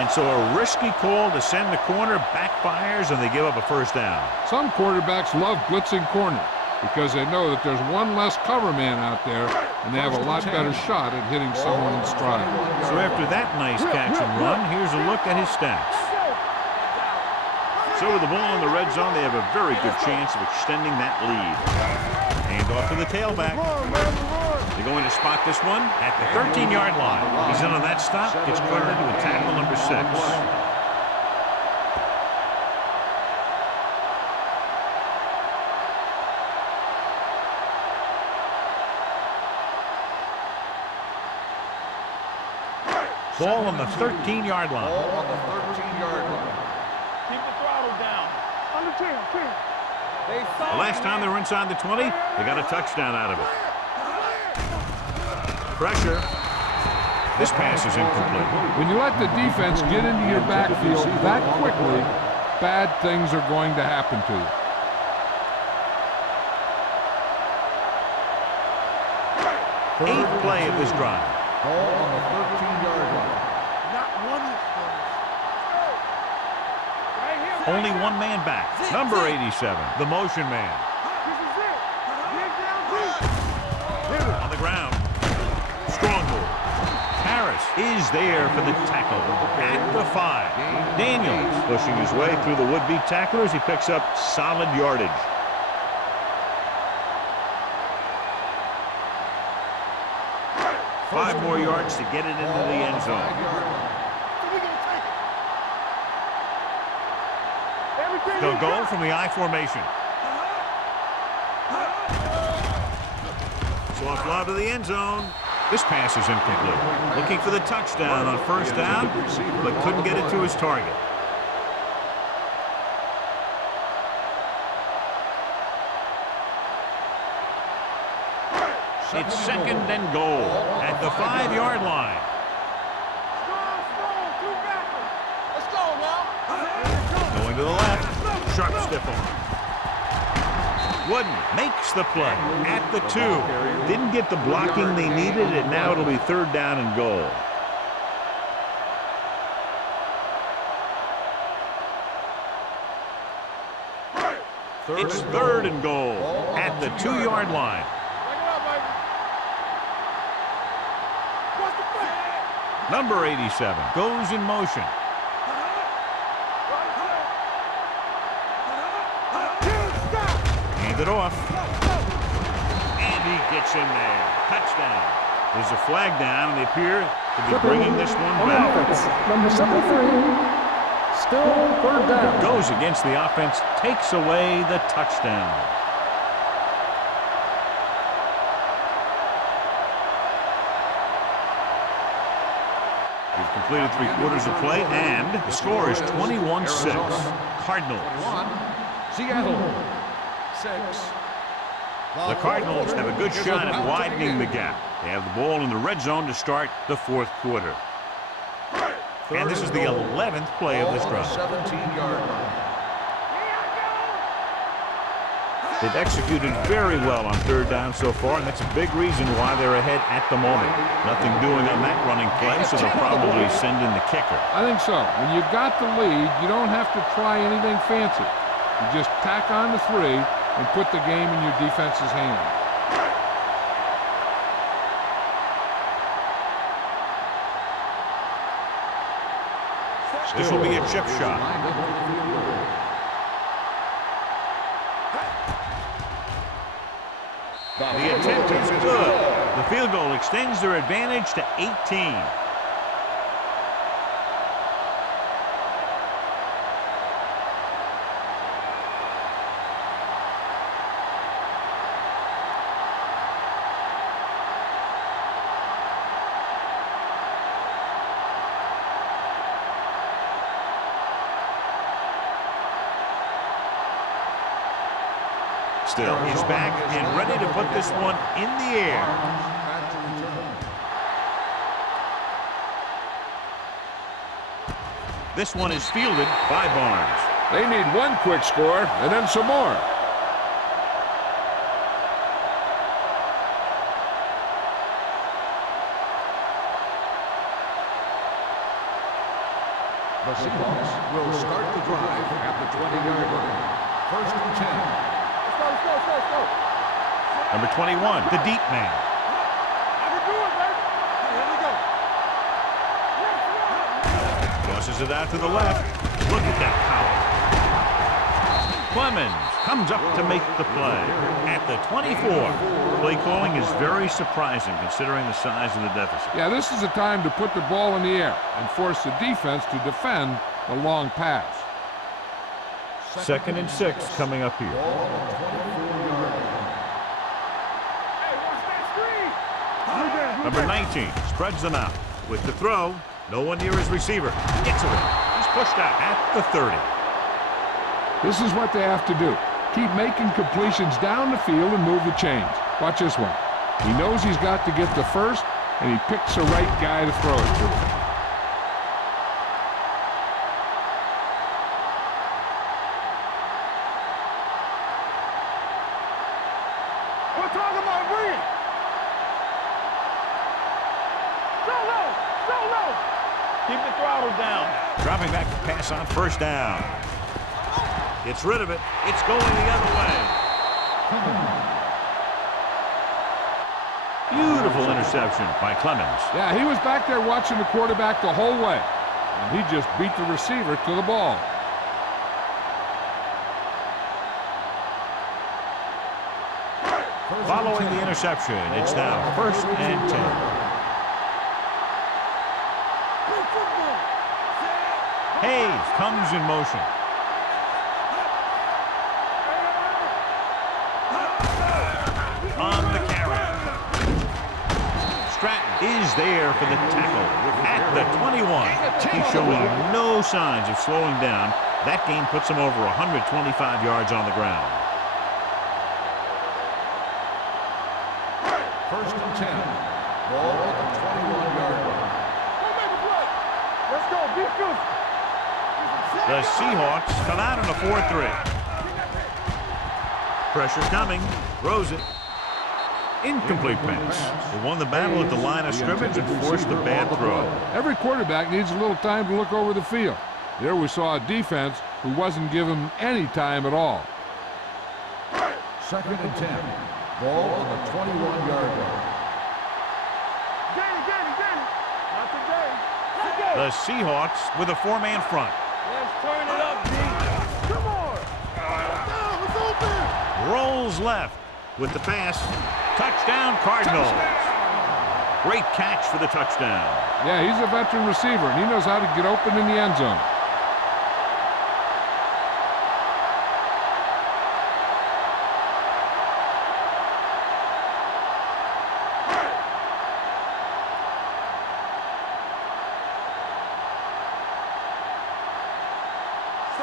And so a risky call to send the corner backfires, and they give up a first down. Some quarterbacks love blitzing corner because they know that there's one less cover man out there, and they have a lot better shot at hitting someone in stride. So after that nice catch and run, here's a look at his stats. So with the ball in the red zone, they have a very good chance of extending that lead. Hand off to the tailback. They're going to spot this one at the 13-yard line. He's in on that stop. Gets credited with tackle number 6. Ball on the 13-yard line. Ball on the 13-yard line. Keep the throttle down. Under 10, 10. The last time they were inside the 20, they got a touchdown out of it. Pressure. This pass is incomplete. When you let the defense get into your backfield that quickly, bad things are going to happen to you. 8th play of this drive. Ball on the 13-yard line. Not one of right here. Only one man back. Number 87, the motion man. This is it. Get down deep. On the ground. Strong move. Harris is there for the tackle at the 5. Daniels pushing his way through the would-be tacklers. He picks up solid yardage. Five more yards to get it into the end zone. They'll go from the I formation. Soft lob to the end zone. This pass is incomplete. Looking for the touchdown on first down, but couldn't get it to his target. It's second and goal at the 5-yard line. Let's go now. Going to the left. Sharp stiff arm. Wooden makes the play at the 2. Didn't get the blocking they needed, and now it'll be 3rd down and goal. It's 3rd and goal at the 2-yard line. Number 87 goes in motion. Hand it off. And he gets in there. Touchdown. There's a flag down, and they appear to be bringing this one On back. offense, number 73, still 3rd down. Goes against the offense, takes away the touchdown. We've completed 3/4 of play, and the score is 21-6. Cardinals. 1, Seattle. 6. The Cardinals have a good shot at widening the gap. They have the ball in the red zone to start the 4th quarter. And this is the 11th play of this drive. 17-yard line. They've executed very well on 3rd down so far, and that's a big reason why they're ahead at the moment. Nothing doing on that running play, so they'll probably send in the kicker. I think so. When you've got the lead, you don't have to try anything fancy. You just tack on the 3 and put the game in your defense's hands. This will be a chip shot. The attempt is good. The field goal extends their advantage to 18. Still, he's back and ready to put this one in the air. Back to return. This one is fielded by Barnes. They need one quick score and then some more. The Seahawks will start the drive at the 20-yard line. First and 10. Let's go. Number 21, the deep man. I can do it, baby. Here we go. Tosses it out to the left. Look at that power. Clemens comes up to make the play at the 24. Play calling is very surprising considering the size of the deficit. Yeah, this is the time to put the ball in the air and force the defense to defend the long pass. Second and 6 coming up here. Hey, watch that screen. Number 19 spreads them out. With the throw, no one near his receiver. Gets away. He's pushed out at the 30. This is what they have to do. Keep making completions down the field and move the chains. Watch this one. He knows he's got to get the first, and he picks the right guy to throw it to. We're talking about Reed. So low. Keep the throttle down. Dropping back to pass on first down. Gets rid of it. It's going the other way. Beautiful interception by Clemens. Yeah, he was back there watching the quarterback the whole way, and he just beat the receiver to the ball. Following the interception, it's now first and 10. Hayes comes in motion. On the carry. Stratton is there for the tackle at the 21. He's showing no signs of slowing down. That gain puts him over 125 yards on the ground. First and 10. Ball at the 21-yard line. Go make a play. Let's go. Be good. The Seahawks come out in a 4-3. Pressure coming. Throws it. Incomplete pass. They won the battle at the line of scrimmage and forced the bad throw. Every quarterback needs a little time to look over the field. There we saw a defense who wasn't given any time at all. Second and 10. Ball on the 21-yard line. Get it. Not today. Let's go. The Seahawks with a 4-man front. Let's turn it up, D. Come on. Now it's open. Rolls left with the pass. Touchdown, Cardinals. Great catch for the touchdown. Yeah, he's a veteran receiver, and he knows how to get open in the end zone.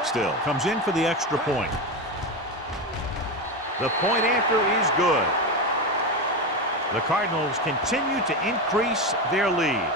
Still comes in for the extra point. The point after is good. The Cardinals continue to increase their lead.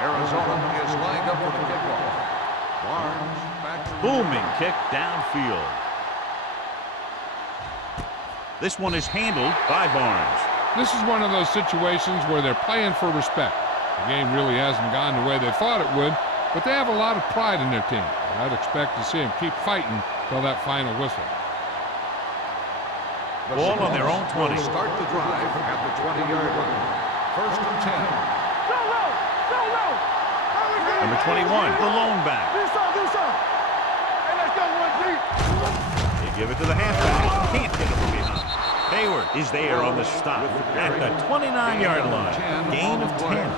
Arizona is lined up for the kickoff. Barnes back to Booming kick downfield. This one is handled by Barnes. This is one of those situations where they're playing for respect. The game really hasn't gone the way they thought it would, but they have a lot of pride in their team. I'd expect to see them keep fighting till that final whistle. Ball on their own 20. Start the drive at the 20-yard line. First and 10. So low. Number 21, the lone back. Do some. Hey, let's go, 1G. They give it to the halfback. Can't get it from behind. Hayward is there on the stop at the 29-yard line. Gain of 10.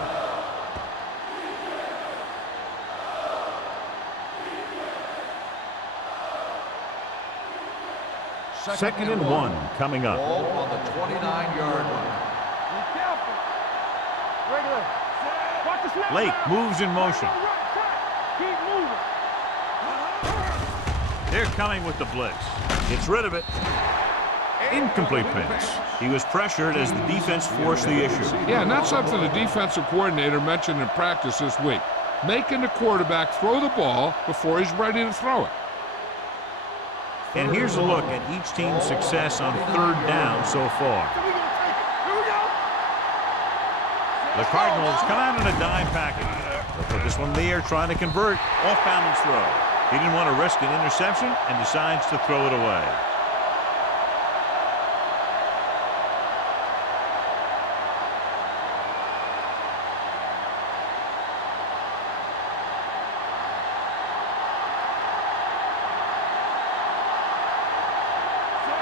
Second and 1 coming up. Ball on the 29-yard line. Be careful. Regular. Watch the snap. Lake moves in motion. Keep moving. They're coming with the blitz. Gets rid of it. Incomplete pass. He was pressured as the defense forced the issue. Yeah, and that's something the defensive coordinator mentioned in practice this week. Making the quarterback throw the ball before he's ready to throw it. And here's a look at each team's success on third down so far. The Cardinals come out in a dime package. They'll put this one in the air trying to convert. Off balance throw. He didn't want to risk an interception and decides to throw it away.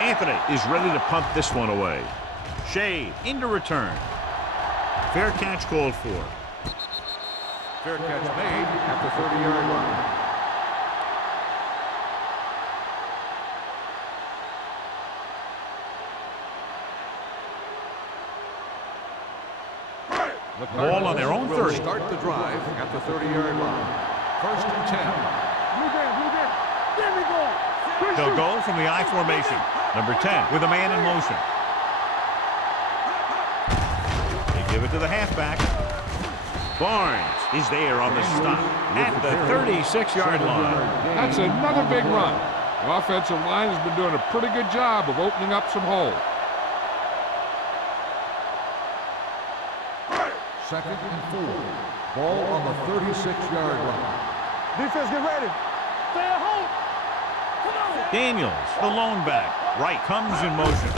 Anthony is ready to punt this one away. Shade into return. Fair catch called for. Fair catch made at the 30-yard line. The Ball on their own will 30. Start the drive at the 30-yard line. First and 10. Blue down. There we go. They'll go from the I formation. Number 10 with a man in motion. They give it to the halfback. Barnes is there on the stop at the 36-yard line. That's another big run. The offensive line has been doing a pretty good job of opening up some holes. Second and 4. Ball on the 36-yard line. Defense, get ready. Stay at home. Come on. Daniels, the lone back. Right comes in motion.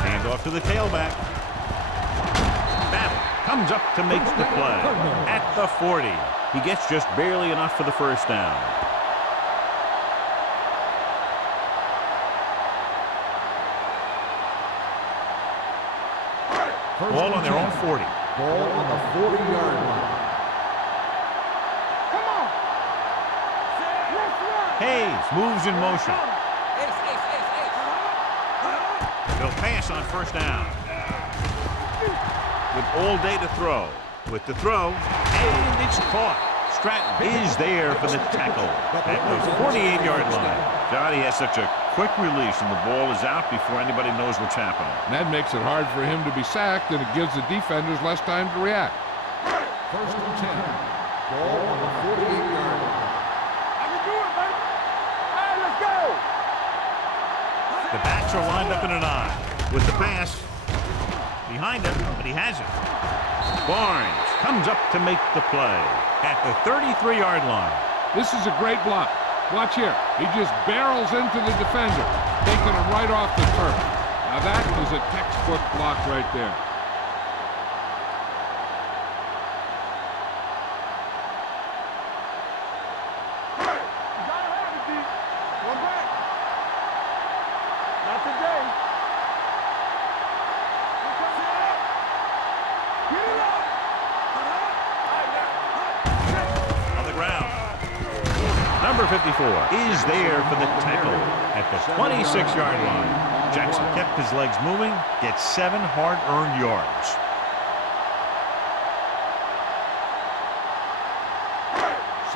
Hand off to the tailback. Battle comes up to make the play at the 40. He gets just barely enough for the first down. Ball on their own 40. Ball on the 40-yard line. Come on. Let's run. Hayes moves in motion. They'll pass on first down. With all day to throw. With the throw, and it's caught. Stratton is there for the tackle at the 48-yard line. God, he has such a quick release, and the ball is out before anybody knows what's happening. And that makes it hard for him to be sacked, and it gives the defenders less time to react. First and 10. Ball on the 48-yard line. I can do it, baby. All right, let's go. The backs are lined up in an I. With the pass behind him, but he has it. Barnes comes up to make the play at the 33-yard line. This is a great block. Watch here. He just barrels into the defender, taking him right off the turf. Now that is a textbook block right there. You gotta have it, D. One back. Not today. Get it up. On the ground. Number 54 is there for the tackle at the 26-yard line. Jackson kept his legs moving, gets 7 hard-earned yards.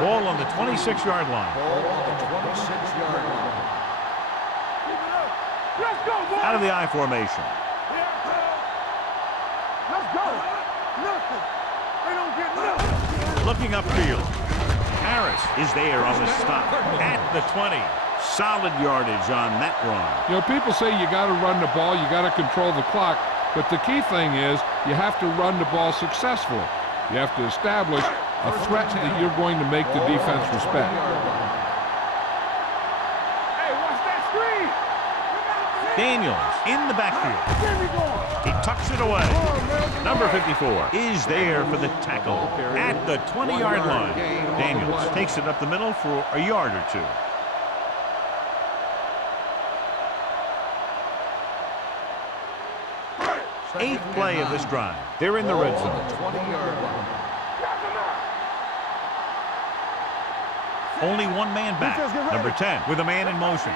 Ball on the 26-yard line. Ball on the 26-yard line. Keep it up. Let's go, boys. Out of the I formation. Let's go. Nothing. They don't get nothing. Looking upfield. Harris is there on the stop at the 20. Solid yardage on that run. You know, people say you got to run the ball, you got to control the clock, but the key thing is you have to run the ball successfully. You have to establish a threat that you're going to make the defense respect. Hey, watch that screen. Daniels in the backfield. There we go. He tucks it away. Number 54 is there for the tackle at the 20-yard line. Daniels takes it up the middle for a yard or two. 8th play of this drive. They're in the red zone. 20-yard line. Only one man back. Number 10 with a man in motion.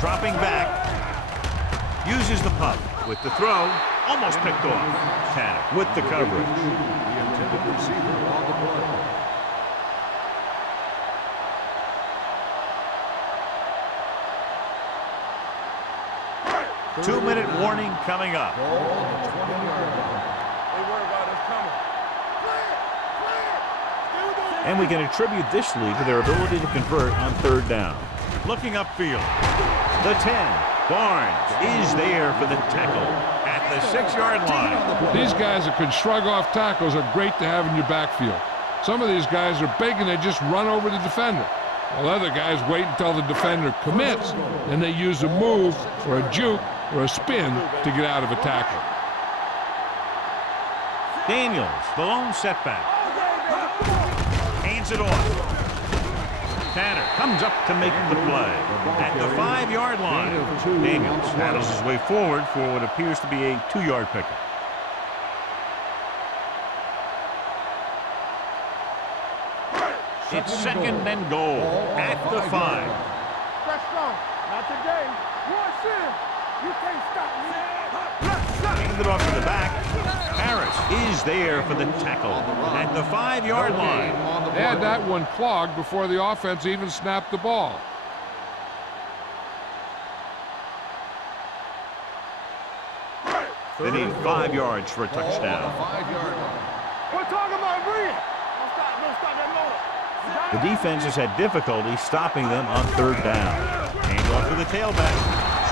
Dropping back. Uses the punt. With the throw. Almost picked off. Tanner with the coverage. The intended receiver on the play. 2-minute warning coming up. Ball on the 20-yard line. They worry about us coming. And we can attribute this lead to their ability to convert on 3rd down. Looking upfield. The 10. Barnes is there for the tackle at the 6-yard line. These guys that can shrug off tackles are great to have in your backfield. Some of these guys are big and they just run over the defender. While other guys wait until the defender commits, and they use a move or a juke or a spin to get out of a tackle. Daniels, the lone setback. Hands it off. Tanner comes up to make the play at the 5-yard line. Daniels handles his way forward for what appears to be a 2-yard pickup. It's 2nd and goal at the 5. Press strong. Not today. Watch him. You can't stop me. Handed off to the back. Harris is there for the tackle at the 5-yard line. They had that one clogged before the offense even snapped the ball. They need 5 yards for a touchdown. 5-yard line. We're talking about Green. Don't stop that motor. The defense has had difficulty stopping them on 3rd down. Hand off to the tailback.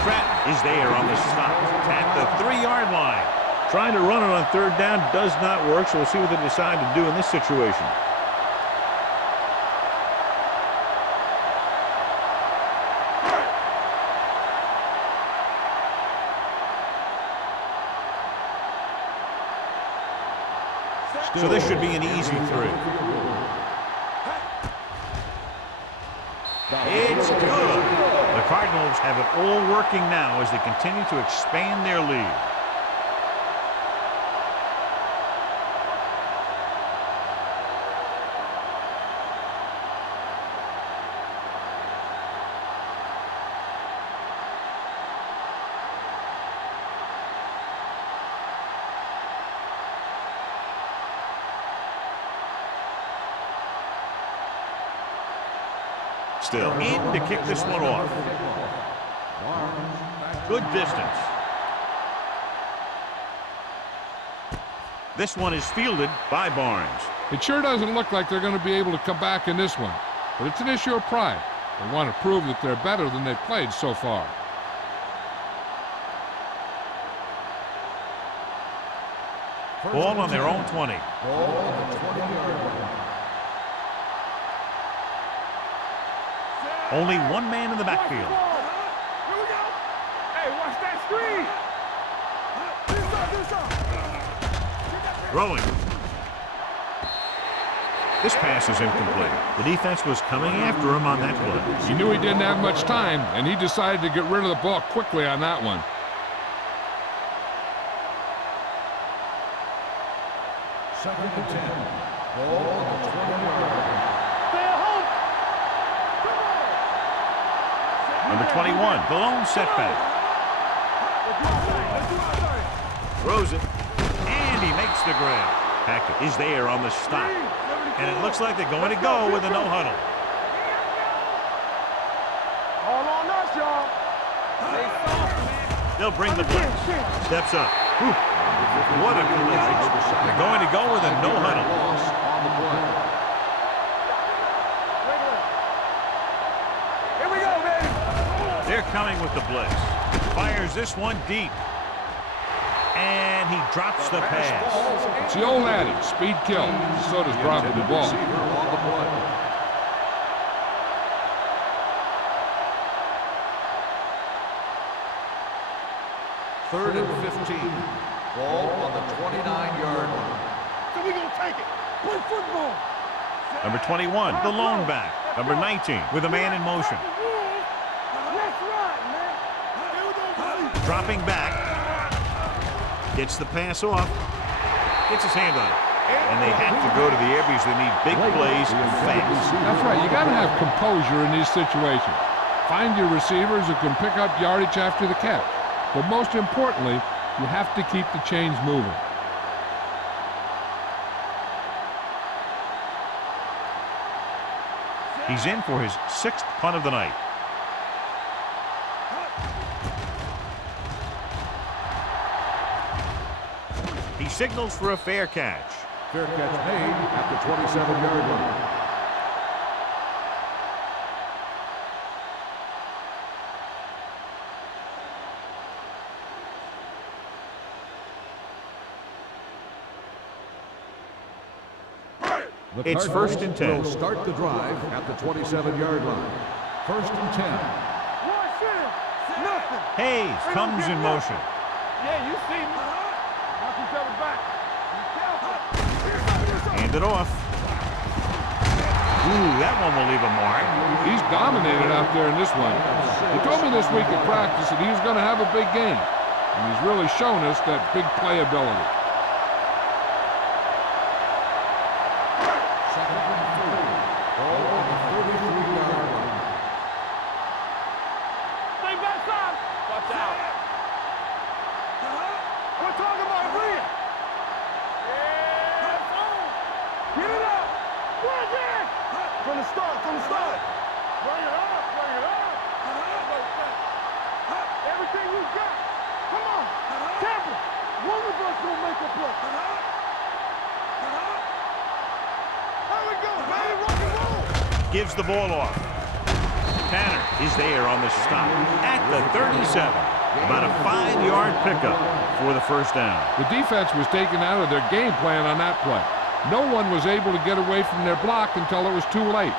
Stratton is there on the stop at the 3-yard line. Trying to run it on 3rd down does not work, so we'll see what they decide to do in this situation. So this should be an easy 3. It's good. The Cardinals have it all working now as they continue to expand their lead. Still in to kick this one off. Good distance. This one is fielded by Barnes. It sure doesn't look like they're going to be able to come back in this one, but it's an issue of pride. They want to prove that they're better than they've played so far. Ball on their own 20. Ball on the 20-yard line. Only one man in the backfield. Here we go. Hey, watch that screen. Throwing. This pass is incomplete. The defense was coming after him on that play. He knew he didn't have much time, and he decided to get rid of the ball quickly on that one. Second and 10. Ball on the 20-yard line. Stay at home. Number 21, the lone setback. Throws it, and he makes the grab. Hackett is there on the stop, and it looks like they're going to go with a no-huddle. All on us, y'all. They'll bring the blitz. Steps up. Whew. What a collision. They're going to go with a no-huddle. Loss on the play. Here we go, baby. They're coming with the blitz. Fires this one deep. And he drops the pass. It's the old adage, speed kills. So does dropping the ball. Receiver on the play. Third and 15. Ball on the 29-yard line. So we gonna take it. Play football. Number 21, the lone back. Number 19, with a man in motion. Let's run, man. Dropping back. Gets the pass off. Gets his hand on it. And they have to go to the air because they need big plays fast. That's right. You got to have composure in these situations. Find your receivers who can pick up yardage after the catch. But most importantly, you have to keep the chains moving. He's in for his 6th punt of the night. He signals for a fair catch. Fair catch made at the 27-yard line. The It's Cardinals 1st and 10. will start the drive at the 27-yard line. 1st and 10. Nothing. Hayes comes in motion. Yeah, you see me. Knock each other back. Hand it off. Ooh, that one will leave a mark. He's dominated out there in this one. He told me this week at practice that he was going to have a big game. And he's really shown us that big playability. Gives the ball off. Tanner is there on the stop at the 37. About a 5-yard pickup for the first down. The defense was taken out of their game plan on that play. No one was able to get away from their block until it was too late.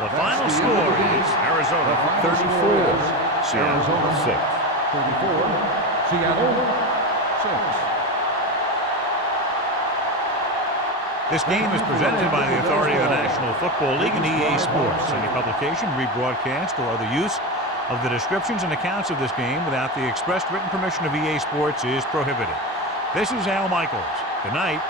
The final score is Arizona 34. Seattle 6. 34. Seattle 6. This game is presented by the authority of the National Football League and EA Sports. Any publication, rebroadcast, or other use of the descriptions and accounts of this game without the expressed written permission of EA Sports is prohibited. This is Al Michaels. Good night.